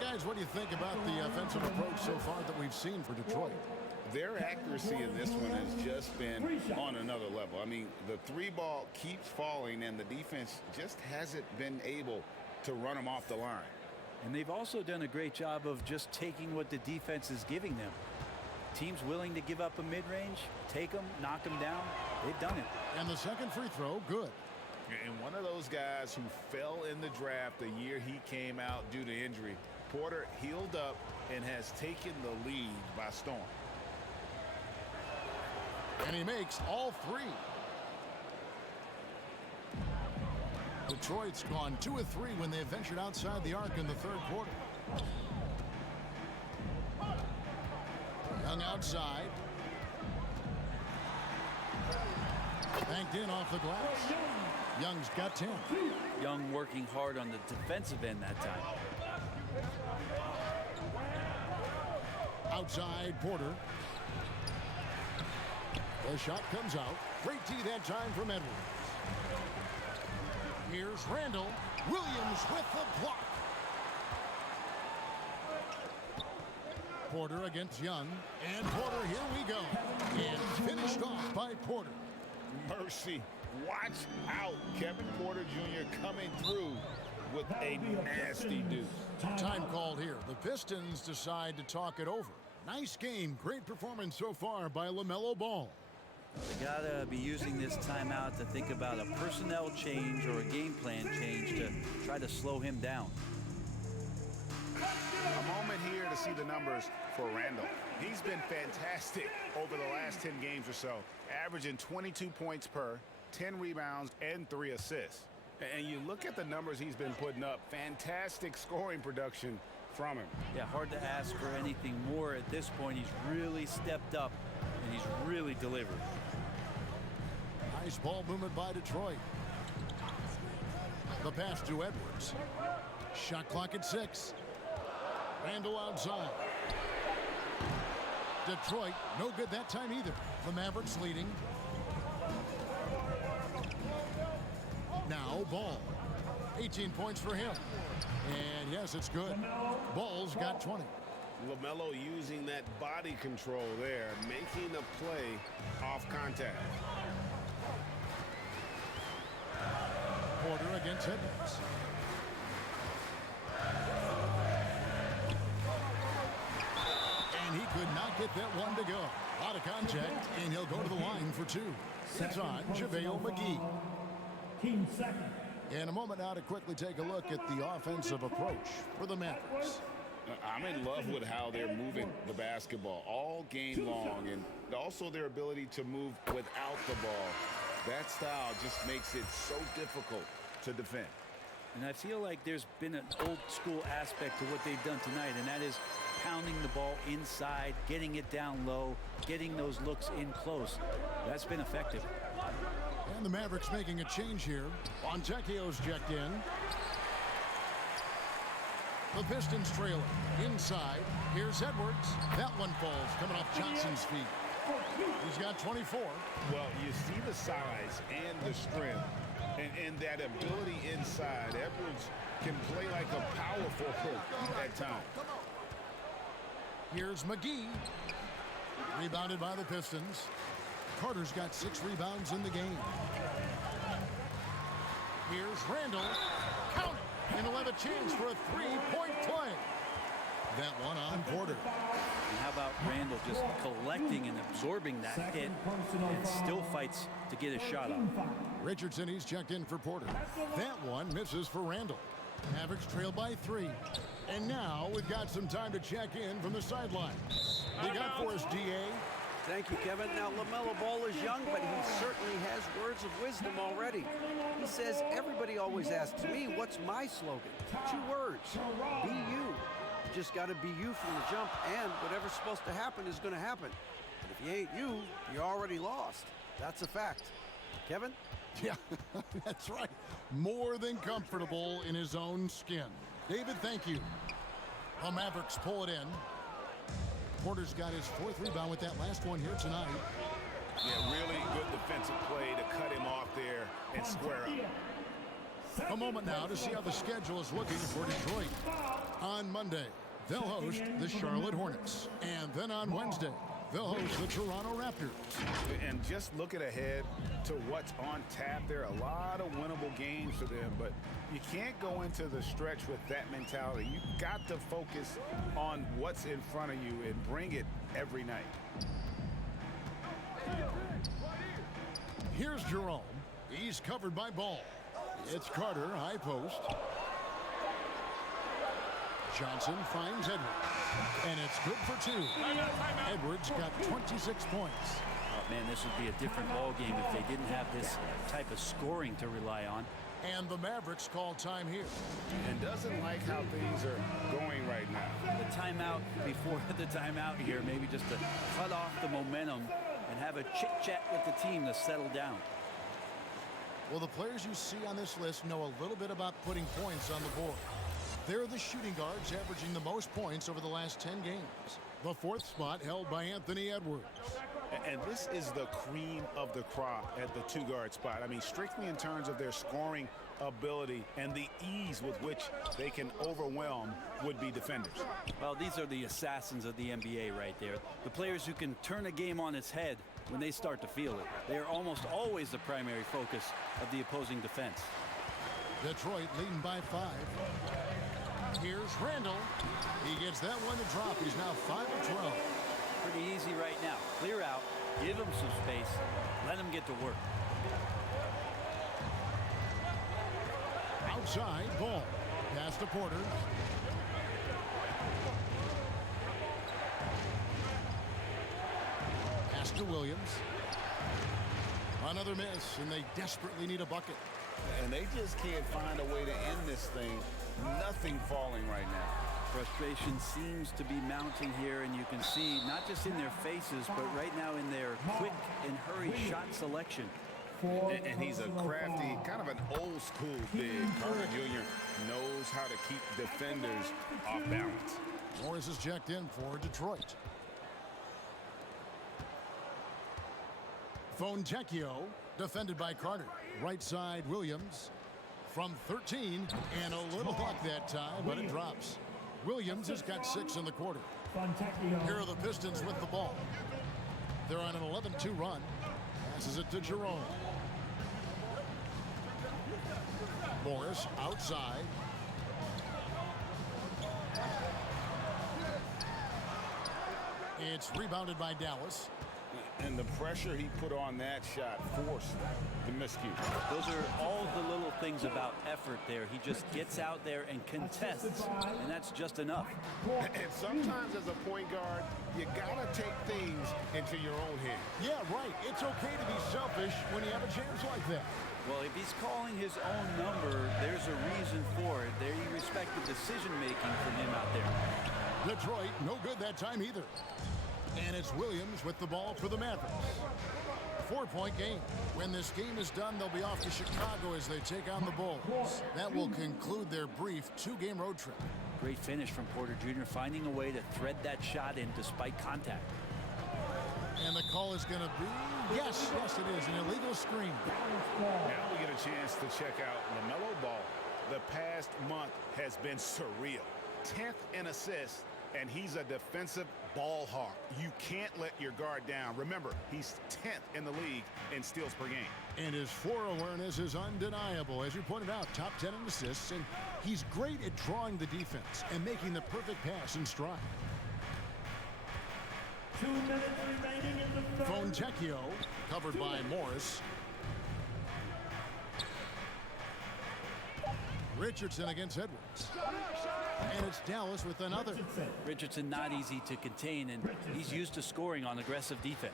Guys, what do you think about the offensive approach so far that we've seen for Detroit? Their accuracy in this one has just been on another level. I mean, the 3 ball keeps falling, and the defense just hasn't been able to run them off the line. And they've also done a great job of just taking what the defense is giving them. Teams willing to give up a mid-range, take them, knock them down. They've done it. And the second free throw, good. And one of those guys who fell in the draft the year he came out due to injury, Porter healed up and has taken the lead by storm. And he makes all 3. Detroit's gone 2 of 3 when they ventured outside the arc in the third quarter. Young outside. Banked in off the glass. Young's got 10. Young working hard on the defensive end that time. Outside Porter. The shot comes out. Great tee that time from Edwards. Here's Randle. Williams with the block. Porter against Young. And Porter, here we go. And finished off by Porter. Mercy. Watch out. Kevin Porter Jr. coming through with a nasty deuce. Time called here. The Pistons decide to talk it over. Nice game. Great performance so far by LaMelo Ball. They gotta be using this timeout to think about a personnel change or a game plan change to try to slow him down. A moment here to see the numbers for Randle. He's been fantastic over the last 10 games or so, averaging 22 points per, 10 rebounds, and 3 assists. And you look at the numbers he's been putting up, fantastic scoring production from him. Yeah, hard to ask for anything more at this point. He's really stepped up, and he's really delivered. Nice ball movement by Detroit. The pass to Edwards. Shot clock at 6. Randle outside. Detroit, no good that time either. The Mavericks leading. Now Ball. 18 points for him. And yes, it's good. Ball's got 20. LaMelo using that body control there, making a play off contact. Porter against Edwards. And he could not get that one to go. Out of contact, and he'll go to the line for two. It's on JaVale McGee. Team second. In a moment now to quickly take a look at the offensive approach for the Mavericks. I'm in love with how they're moving the basketball all game long, and also their ability to move without the ball. That style just makes it so difficult to defend. And I feel like there's been an old school aspect to what they've done tonight, and that is pounding the ball inside, getting it down low, getting those looks in close. That's been effective. And the Mavericks making a change here. Fontecchio's checked in. The Pistons trailing. Inside, here's Edwards. That one falls, coming off Johnson's feet. He's got 24. Well, you see the size and the strength and that ability inside. Edwards can play like a power forward at times. Here's McGee. Rebounded by the Pistons. Carter's got 6 rebounds in the game. Here's Randall. Count it. And he'll have a chance for a 3-point play. That one on Porter. And how about Randall just collecting and absorbing that hit and still fights to get a shot up. Richardson, he's checked in for Porter. That one misses for Randall. Mavericks trail by 3. And now we've got some time to check in from the sideline. You got for us, DA? Thank you, Kevin. Now, LaMelo Ball is young, but he certainly has words of wisdom already. He says, everybody always asks me, what's my slogan? 2 words, be you. You just got to be you from the jump, and whatever's supposed to happen is going to happen. But if you ain't you, you're already lost. That's a fact. Kevin? Yeah, that's right. More than comfortable in his own skin. David, thank you. The Mavericks pull it in. Porter's got his 4th rebound with that last one here tonight. Yeah, really good defensive play to cut him off there and square up. A moment now to see how the schedule is looking for Detroit. On Monday, they'll host the Charlotte Hornets. And then on Wednesday, they'll host the Toronto Raptors. And just looking ahead to what's on tap, there are a lot of winnable games for them, but you can't go into the stretch with that mentality. You've got to focus on what's in front of you and bring it every night. Here's Jerome. He's covered by Ball. It's Carter, high post. Johnson finds Edwards. And it's good for 2. Edwards got 26 points. Oh, man, this would be a different ball game if they didn't have this type of scoring to rely on. And the Mavericks call time here. And doesn't like how things are going right now. The timeout before the timeout here, maybe just to cut off the momentum and have a chit-chat with the team to settle down. Well, the players you see on this list know a little bit about putting points on the board. They're the shooting guards averaging the most points over the last 10 games. The 4th spot held by Anthony Edwards. And this is the cream of the crop at the 2-guard spot. I mean, strictly in terms of their scoring ability and the ease with which they can overwhelm would-be defenders. Well, these are the assassins of the NBA right there. The players who can turn a game on its head when they start to feel it. They are almost always the primary focus of the opposing defense. Detroit leading by 5. Here's Randall. He gets that one to drop. He's now 5 of 12. Pretty easy right now. Clear out, give him some space, let him get to work. Outside, Ball. Pass to Porter. Pass to Williams. Another miss, and they desperately need a bucket. And they just can't find a way to end this thing. Nothing falling right now. Frustration seems to be mounting here, and you can see not just in their faces, but right now in their quick and hurried shot selection. And he's a crafty, kind of an old school big. Carter Jr. knows how to keep defenders off balance. Morris is checked in for Detroit. Fontecchio, defended by Carter. Right side, Williams. From 13, and a little luck that time, but it drops. Williams has got 6 in the quarter. Here are the Pistons with the ball. They're on an 11-2 run. Passes it to Jerome. Morris outside. It's rebounded by Dallas. And the pressure he put on that shot forced the miscue. Those are all the little things about effort there. He just gets out there and contests, and that's just enough. And sometimes as a point guard, you gotta take things into your own hand. Yeah, right. It's okay to be selfish when you have a chance like that. Well, if he's calling his own number, there's a reason for it. They respect the decision-making from him out there. Detroit, no good that time either. And it's Williams with the ball for the Mavericks. 4-point game. When this game is done, they'll be off to Chicago as they take on the Bulls. That will conclude their brief 2-game road trip. Great finish from Porter Jr., finding a way to thread that shot in despite contact. And the call is going to be, yes, it is, an illegal screen. Now we get a chance to check out LaMelo Ball. The past month has been surreal. 10th in assists, and he's a defensive ball hawk. You can't let your guard down. Remember, he's 10th in the league in steals per game. And his floor awareness is undeniable. As you pointed out, top 10 in assists, and he's great at drawing the defense and making the perfect pass in stride. 2 minutes remaining in the third. Fontecchio, covered by Morris. Richardson against Edwards. And it's Dallas with another. Richardson not easy to contain, and he's used to scoring on aggressive defense.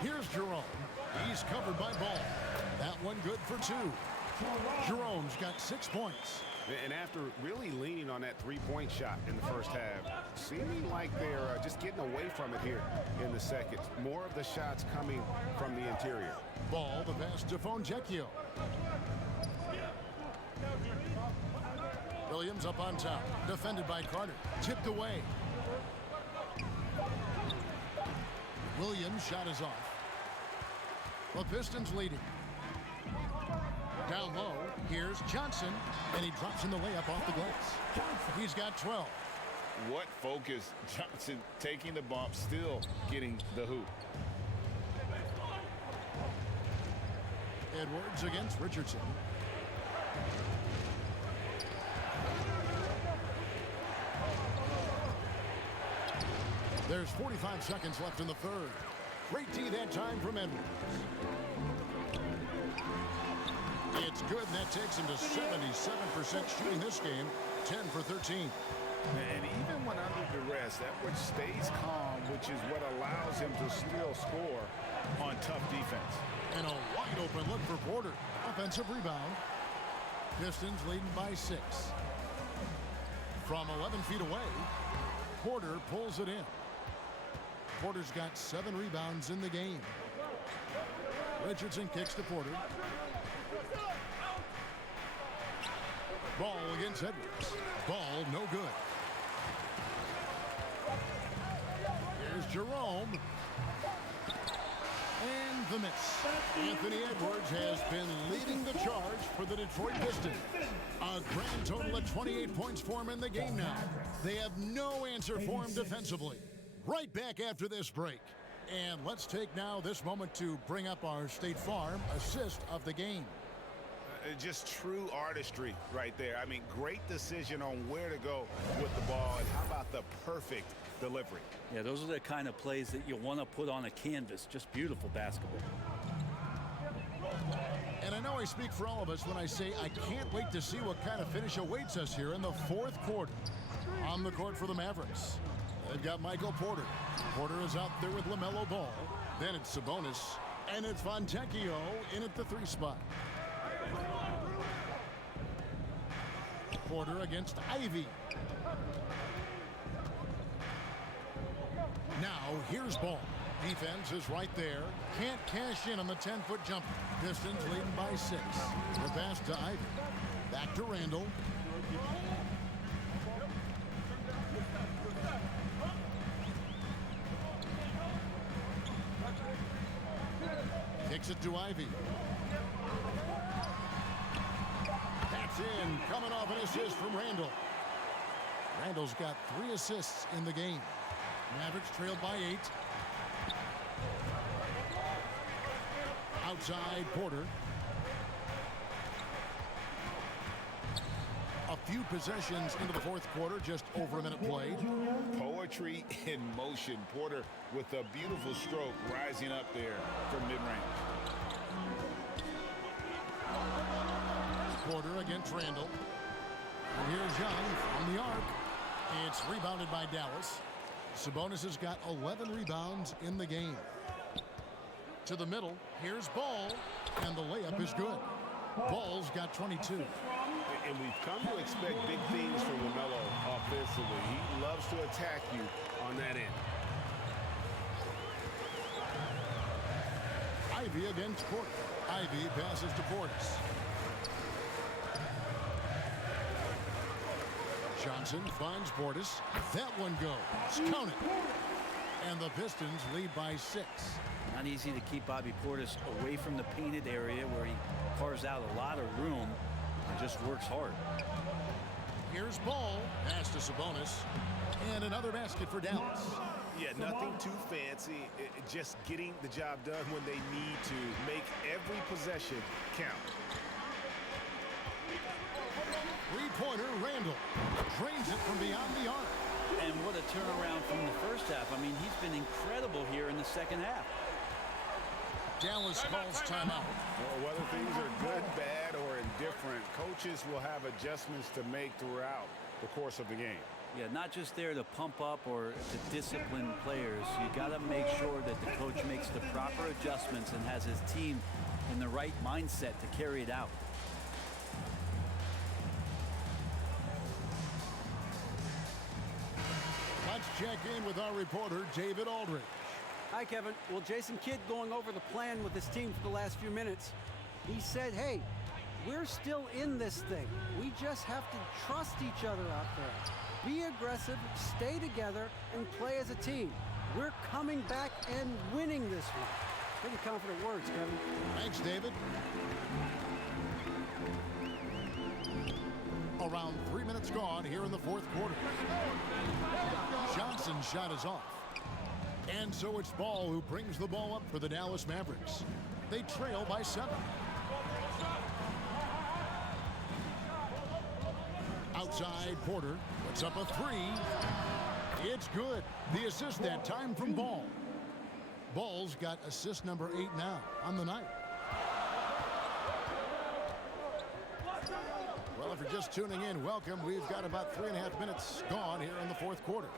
Here's Jerome. He's covered by Ball. That one good for 2. Jerome's got 6 points. And after really leaning on that three-point shot in the first half, seeming like they're just getting away from it here in the second. More of the shots coming from the interior. Ball, the pass to Fontecchio. Williams up on top, defended by Carter, tipped away. Williams' shot is off. The Pistons leading. Down low, here's Johnson, and he drops in the layup off the glass. He's got 12. What focus. Johnson taking the bump, still getting the hoop. Edwards against Richardson. There's 45 seconds left in the third. Great D that time from Edwards. It's good, and that takes him to 77% shooting this game, 10 for 13. And even when under duress, Edwards stays calm, which is what allows him to still score on tough defense. And a wide open look for Porter. Offensive rebound. Pistons leading by 6. From 11 feet away, Porter pulls it in. Porter's got 7 rebounds in the game. Richardson kicks to Porter. Ball against Edwards. Ball no good. Here's Jerome. And the miss. Anthony Edwards has been leading the charge for the Detroit Pistons. A grand total of 28 points for him in the game now. They have no answer for him defensively. Right back after this break. And let's take now this moment to bring up our State Farm assist of the game. Just true artistry right there. I mean, great decision on where to go with the ball, and how about the perfect delivery? Yeah, those are the kind of plays that you want to put on a canvas. Just beautiful basketball. And I know I speak for all of us when I say I can't wait to see what kind of finish awaits us here in the fourth quarter. On the court for the Mavericks, they've got Michael Porter. Porter is out there with LaMelo Ball. Then it's Sabonis, and it's Fontecchio in at the 3 spot. Porter against Ivy. Now here's Ball. Defense is right there. Can't cash in on the 10-foot jumper. Pistons leading by 6. The pass to Ivy. Back to Randall. Kicks it to Ivy. That's in, coming off an assist from Randall. Randall's got 3 assists in the game. Mavericks trailed by 8. Outside Porter. A few possessions into the fourth quarter, just over a minute played. Poetry in motion. Porter with a beautiful stroke rising up there from mid-range. Porter against Randall. And here's Young from the arc. It's rebounded by Dallas. Sabonis has got 11 rebounds in the game. To the middle, here's Ball, and the layup is good. Ball's got 22. And we've come to expect big things from LaMelo offensively. He loves to attack you on that end. Ivy against Porter. Ivy passes to Portis. Johnson finds Portis. That one goes. Count it. And the Pistons lead by 6. Not easy to keep Bobby Portis away from the painted area where he carves out a lot of room and just works hard. Here's Ball. Pass to Sabonis. And another basket for Dallas. Yeah, nothing too fancy. Just getting the job done when they need to. Make every possession count. Three-pointer, Randall. Drains it from beyond the arc. And what a turnaround from the first half. I mean, he's been incredible here in the second half. Dallas calls timeout. Well, whether things are good, bad, or indifferent, coaches will have adjustments to make throughout the course of the game. Yeah, not just there to pump up or to discipline players. You got to make sure that the coach makes the proper adjustments and has his team in the right mindset to carry it out. Let's check in with our reporter, David Aldridge. Hi, Kevin. Well, Jason Kidd going over the plan with his team for the last few minutes. He said, hey, we're still in this thing. We just have to trust each other out there. Be aggressive, stay together, and play as a team. We're coming back and winning this one. Pretty confident words, Kevin. Thanks, David. Around 3 minutes gone here in the fourth quarter. Johnson's shot is off. And so it's Ball who brings the ball up for the Dallas Mavericks. They trail by 7. Outside, Porter puts up a 3. It's good. The assist that time from Ball. Ball's got assist number 8 now on the night. Well, if you're just tuning in, welcome. We've got about 3.5 minutes gone here in the fourth quarter.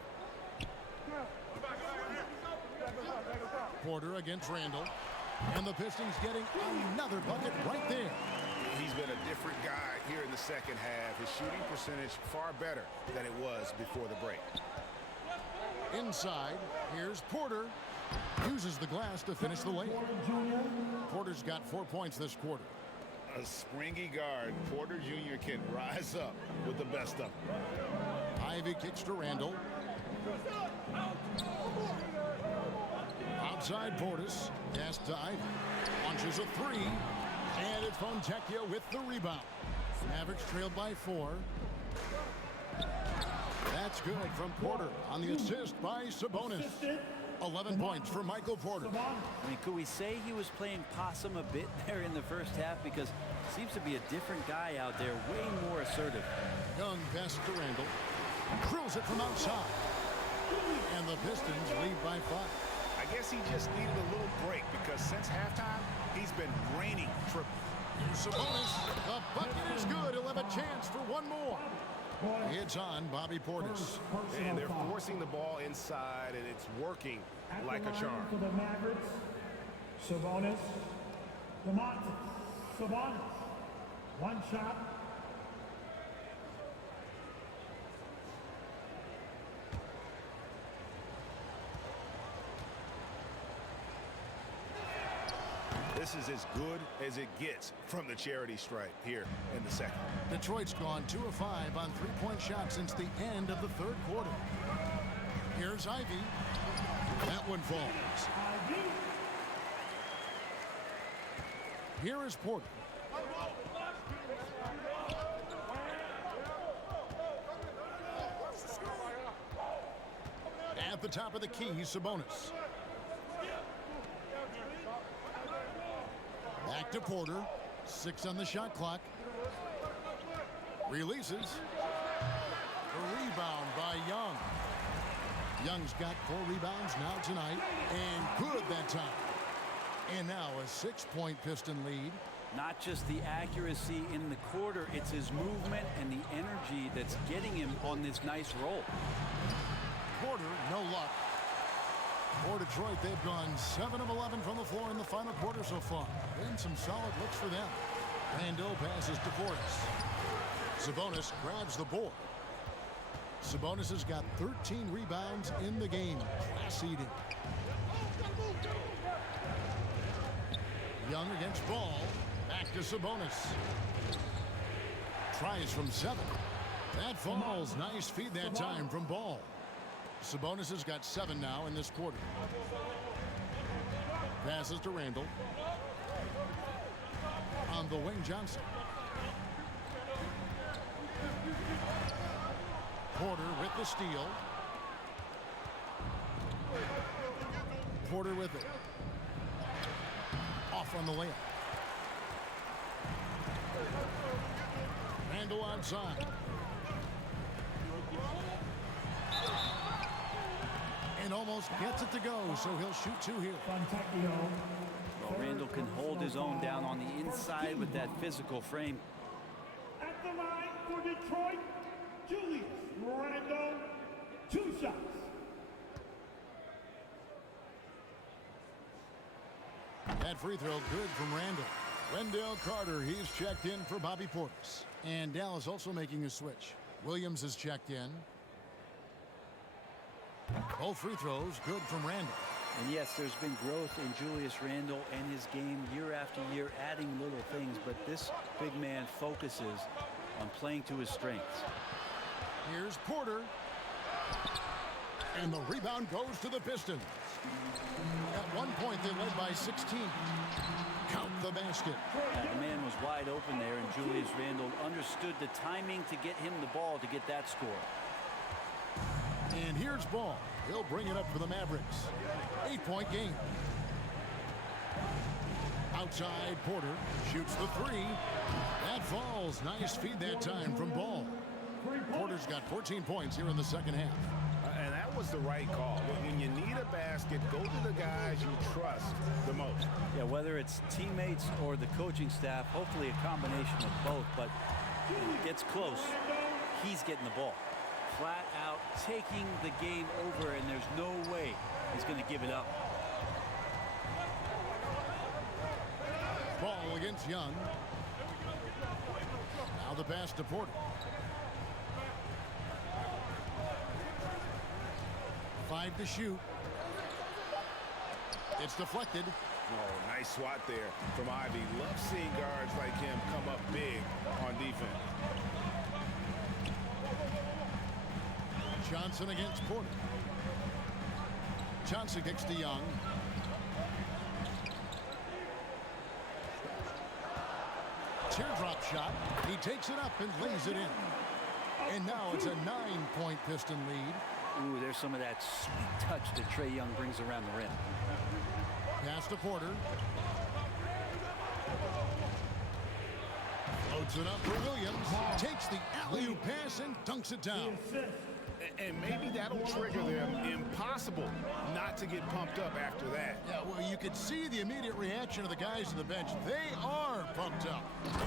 Porter against Randall. And the Pistons getting another bucket right there. He's been a different guy here in the second half. His shooting percentage far better than it was before the break. Inside, here's Porter. Uses the glass to finish the layup. Porter's got 4 points this quarter. A springy guard, Porter Jr. can rise up with the best of them. Ivy kicks to Randall. Outside Portis. Pass to Ivy. Launches a 3. And it's Fontecchio with the rebound. Mavericks trailed by 4. That's good from Porter on the assist by Sabonis. 11 points for Michael Porter. I mean, could we say he was playing possum a bit there in the first half? Because seems to be a different guy out there, way more assertive. Young passes to Randall. Drills it from outside. And the Pistons lead by 5. I guess he just needed a little break because since halftime, he's been raining triples. Sabonis, the bucket is good. He'll have a chance for one more. It's on Bobby Portis. And they're forcing the ball inside, and it's working like a charm. For the Mavericks, Sabonis, Sabonis. One shot. This is as good as it gets from the charity stripe here in the second. Detroit's gone 2 of 5 on 3-point shots since the end of the third quarter. Here's Ivy. That one falls. Here is Porter. At the top of the key, Sabonis. Back to Porter. 6 on the shot clock. Releases. A rebound by Young. Young's got 4 rebounds now tonight, and good that time. And now a 6-point Piston lead. Not just the accuracy in the quarter, it's his movement and the energy that's getting him on this nice roll. Porter, no luck. For Detroit, they've gone 7 of 11 from the floor in the final quarter so far. And some solid looks for them. Randle passes to Forrest. Sabonis grabs the board. Sabonis has got 13 rebounds in the game. Class eating. Young against Ball. Back to Sabonis. Tries from 7. That falls. Nice feed that time from Ball. Sabonis has got 7 now in this quarter. Passes to Randle. On the wing, Johnson. Porter with the steal. Porter with it. Off on the layup. Randle outside. And almost gets it to go, so he'll shoot 2 here. Well, Randle can hold his own down on the inside with that physical frame. At the line for Detroit, Julius Randle, 2 shots. That free throw good from Randle. Wendell Carter, he's checked in for Bobby Portis. And Dallas also making a switch. Williams is checked in. Both free throws good from Randle. And yes, there's been growth in Julius Randle and his game year after year, adding little things, but this big man focuses on playing to his strengths. Here's Porter. And the rebound goes to the Pistons. At one point, they led by 16. Count the basket. The man was wide open there, and Julius Randle understood the timing to get him the ball to get that score. And here's Ball. He'll bring it up for the Mavericks. 8-point game. Outside, Porter shoots the 3. That falls. Nice feed that time from Ball. Porter's got 14 points here in the second half. And that was the right call. When you need a basket, go to the guys you trust the most. Yeah, whether it's teammates or the coaching staff, hopefully a combination of both, but when it gets close, he's getting the ball. Flat out taking the game over, and there's no way he's going to give it up. Ball against Young. Now the pass to Porter. 5 to shoot. It's deflected. Oh, nice swat there from Ivy. Love seeing guards like him come up big on defense. Johnson against Porter. Johnson kicks to Young. Teardrop shot. He takes it up and lays it in. And now it's a 9-point Piston lead. Ooh, there's some of that sweet touch that Trae Young brings around the rim. Pass to Porter. Floats it up for Williams. Takes the alley-oop pass and dunks it down. And maybe that'll trigger them. Impossible not to get pumped up after that. Yeah, well, you could see the immediate reaction of the guys on the bench. They are pumped up.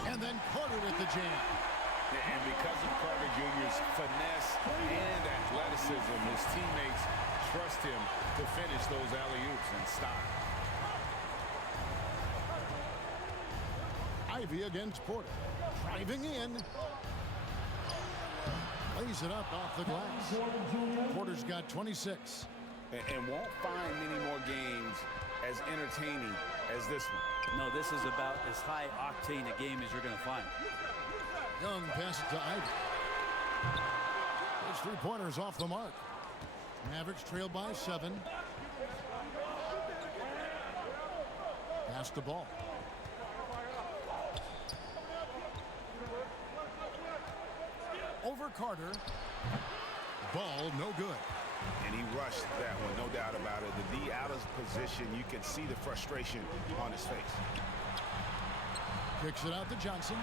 And then Carter with the jam. And because of Carter Jr.'s finesse and athleticism, his teammates trust him to finish those alley-oops in style. Ivy against Porter. Driving in. Lays it up off the glass. Porter's got 26. And won't find many more games as entertaining as this one. No, this is about as high octane a game as you're going to find. Young passes to Ivy. His 3-pointers off the mark. Mavericks trailed by 7. Pass the ball. over Carter. Ball no good. And he rushed that one, no doubt about it. The D out of position, you can see the frustration on his face. Kicks it out to Johnson.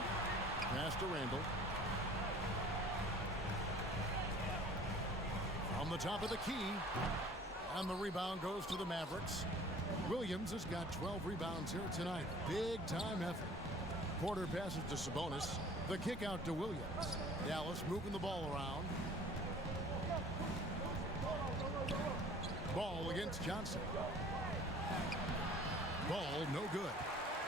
Pass to Randall. From the top of the key. And the rebound goes to the Mavericks. Williams has got 12 rebounds here tonight. Big time effort. Porter passes to Sabonis. The kick out to Williams. Dallas moving the ball around. Ball against Johnson. Ball no good.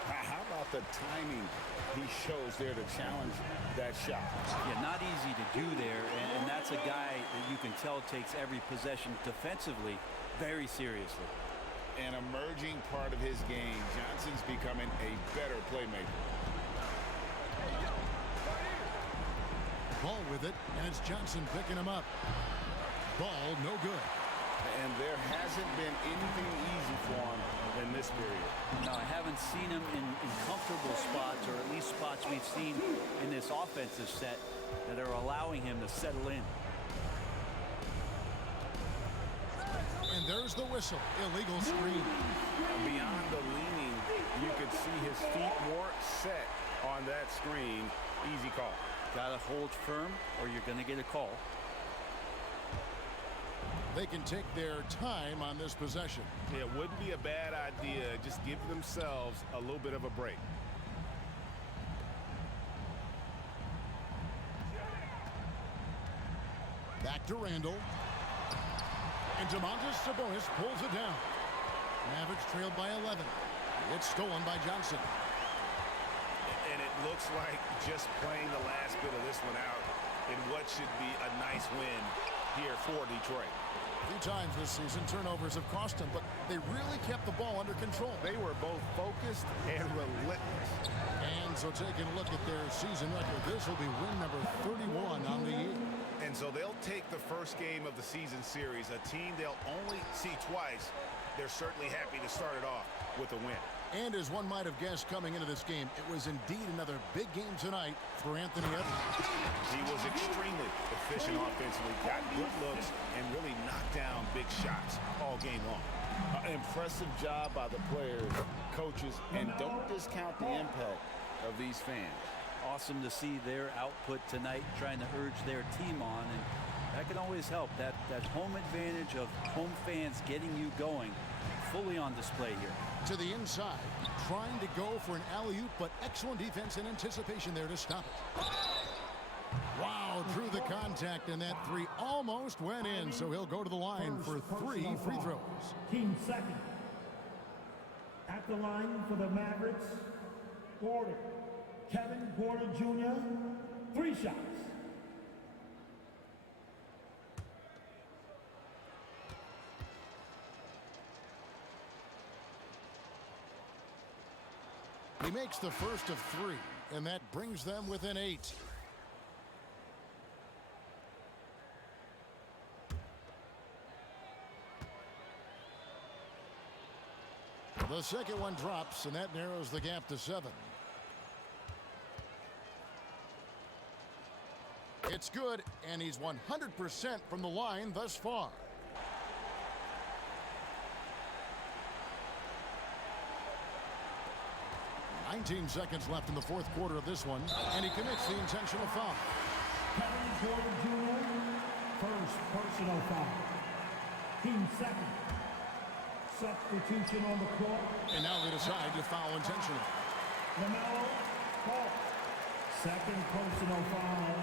How about the timing he shows there to challenge that shot? Yeah, not easy to do there, and that's a guy that you can tell takes every possession defensively very seriously. An emerging part of his game. Johnson's becoming a better playmaker. Ball with it, and it's Johnson picking him up. Ball no good. And there hasn't been anything easy for him in this period. No, I haven't seen him in comfortable spots, or at least spots we've seen in this offensive set that are allowing him to settle in. And there's the whistle. Illegal screen. Beyond the leaning, you could see his feet more set on that screen. Easy call. Got to hold firm, or you're going to get a call. They can take their time on this possession. It wouldn't be a bad idea. Just give themselves a little bit of a break. Back to Randall. And Domantas Sabonis pulls it down. Mavericks trailed by 11. It's stolen by Johnson. And it looks like just playing the last bit of this one out in what should be a nice win here for Detroit. A few times this season, turnovers have cost them, but they really kept the ball under control. They were both focused and relentless. And so taking a look at their season record, this will be win number 31 on the year. And so they'll take the first game of the season series, a team they'll only see twice. They're certainly happy to start it off with a win. And as one might have guessed coming into this game, it was indeed another big game tonight for Anthony Edwards. He was extremely efficient offensively, got good looks, and really knocked down big shots all game long. Impressive job by the players, coaches, and don't discount the impact of these fans. Awesome to see their output tonight, trying to urge their team on, and that can always help. That home advantage of home fans getting you going, fully on display here. To the inside, trying to go for an alley-oop, but excellent defense and anticipation there to stop it. Wow, drew the contact, and that three almost went in, so he'll go to the line for 3 free throws. Team second. At the line for the Mavericks, Porter. Kevin Porter Jr., 3 shots. He makes the first of 3, and that brings them within 8. The second one drops, and that narrows the gap to 7. It's good, and he's 100% from the line thus far. "19 seconds left in the fourth quarter of this one, and he commits the intentional foul. Kevin Porter Jr., first personal foul. Team second. Substitution on the court. And now they decide to foul intentionally. LaMelo Ball. Second personal foul.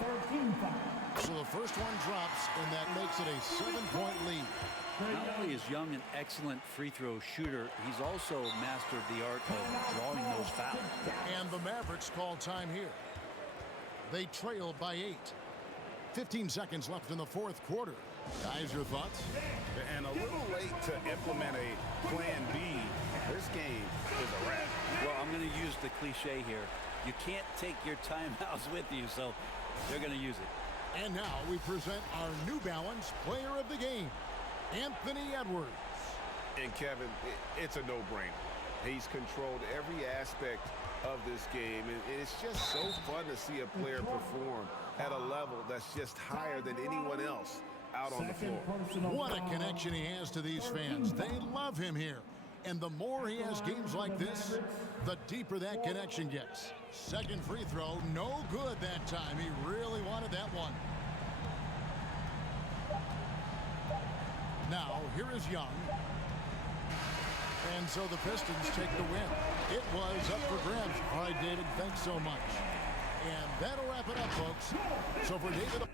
13 foul. So the first one drops, and that makes it a 7-point lead. Not only is Young an excellent free throw shooter, he's also mastered the art of drawing those fouls. And the Mavericks call time here. They trail by 8. 15 seconds left in the fourth quarter. Guys, your thoughts? And a little late to implement a plan B. This game is a wrap. Well, I'm going to use the cliche here. You can't take your timeouts with you, so they're going to use it. And now we present our New Balance Player of the Game, Anthony Edwards. And Kevin, it's a no-brainer. He's controlled every aspect of this game, and it's just so fun to see a player perform at a level that's just higher than anyone else out on the floor. What a connection he has to these fans. They love him here. And the more he has games like this, the deeper that connection gets. Second free throw, no good that time. He really wanted that one. Now, here is Young. And so the Pistons take the win. It was up for grabs. All right, David, thanks so much. And that'll wrap it up, folks. So for David...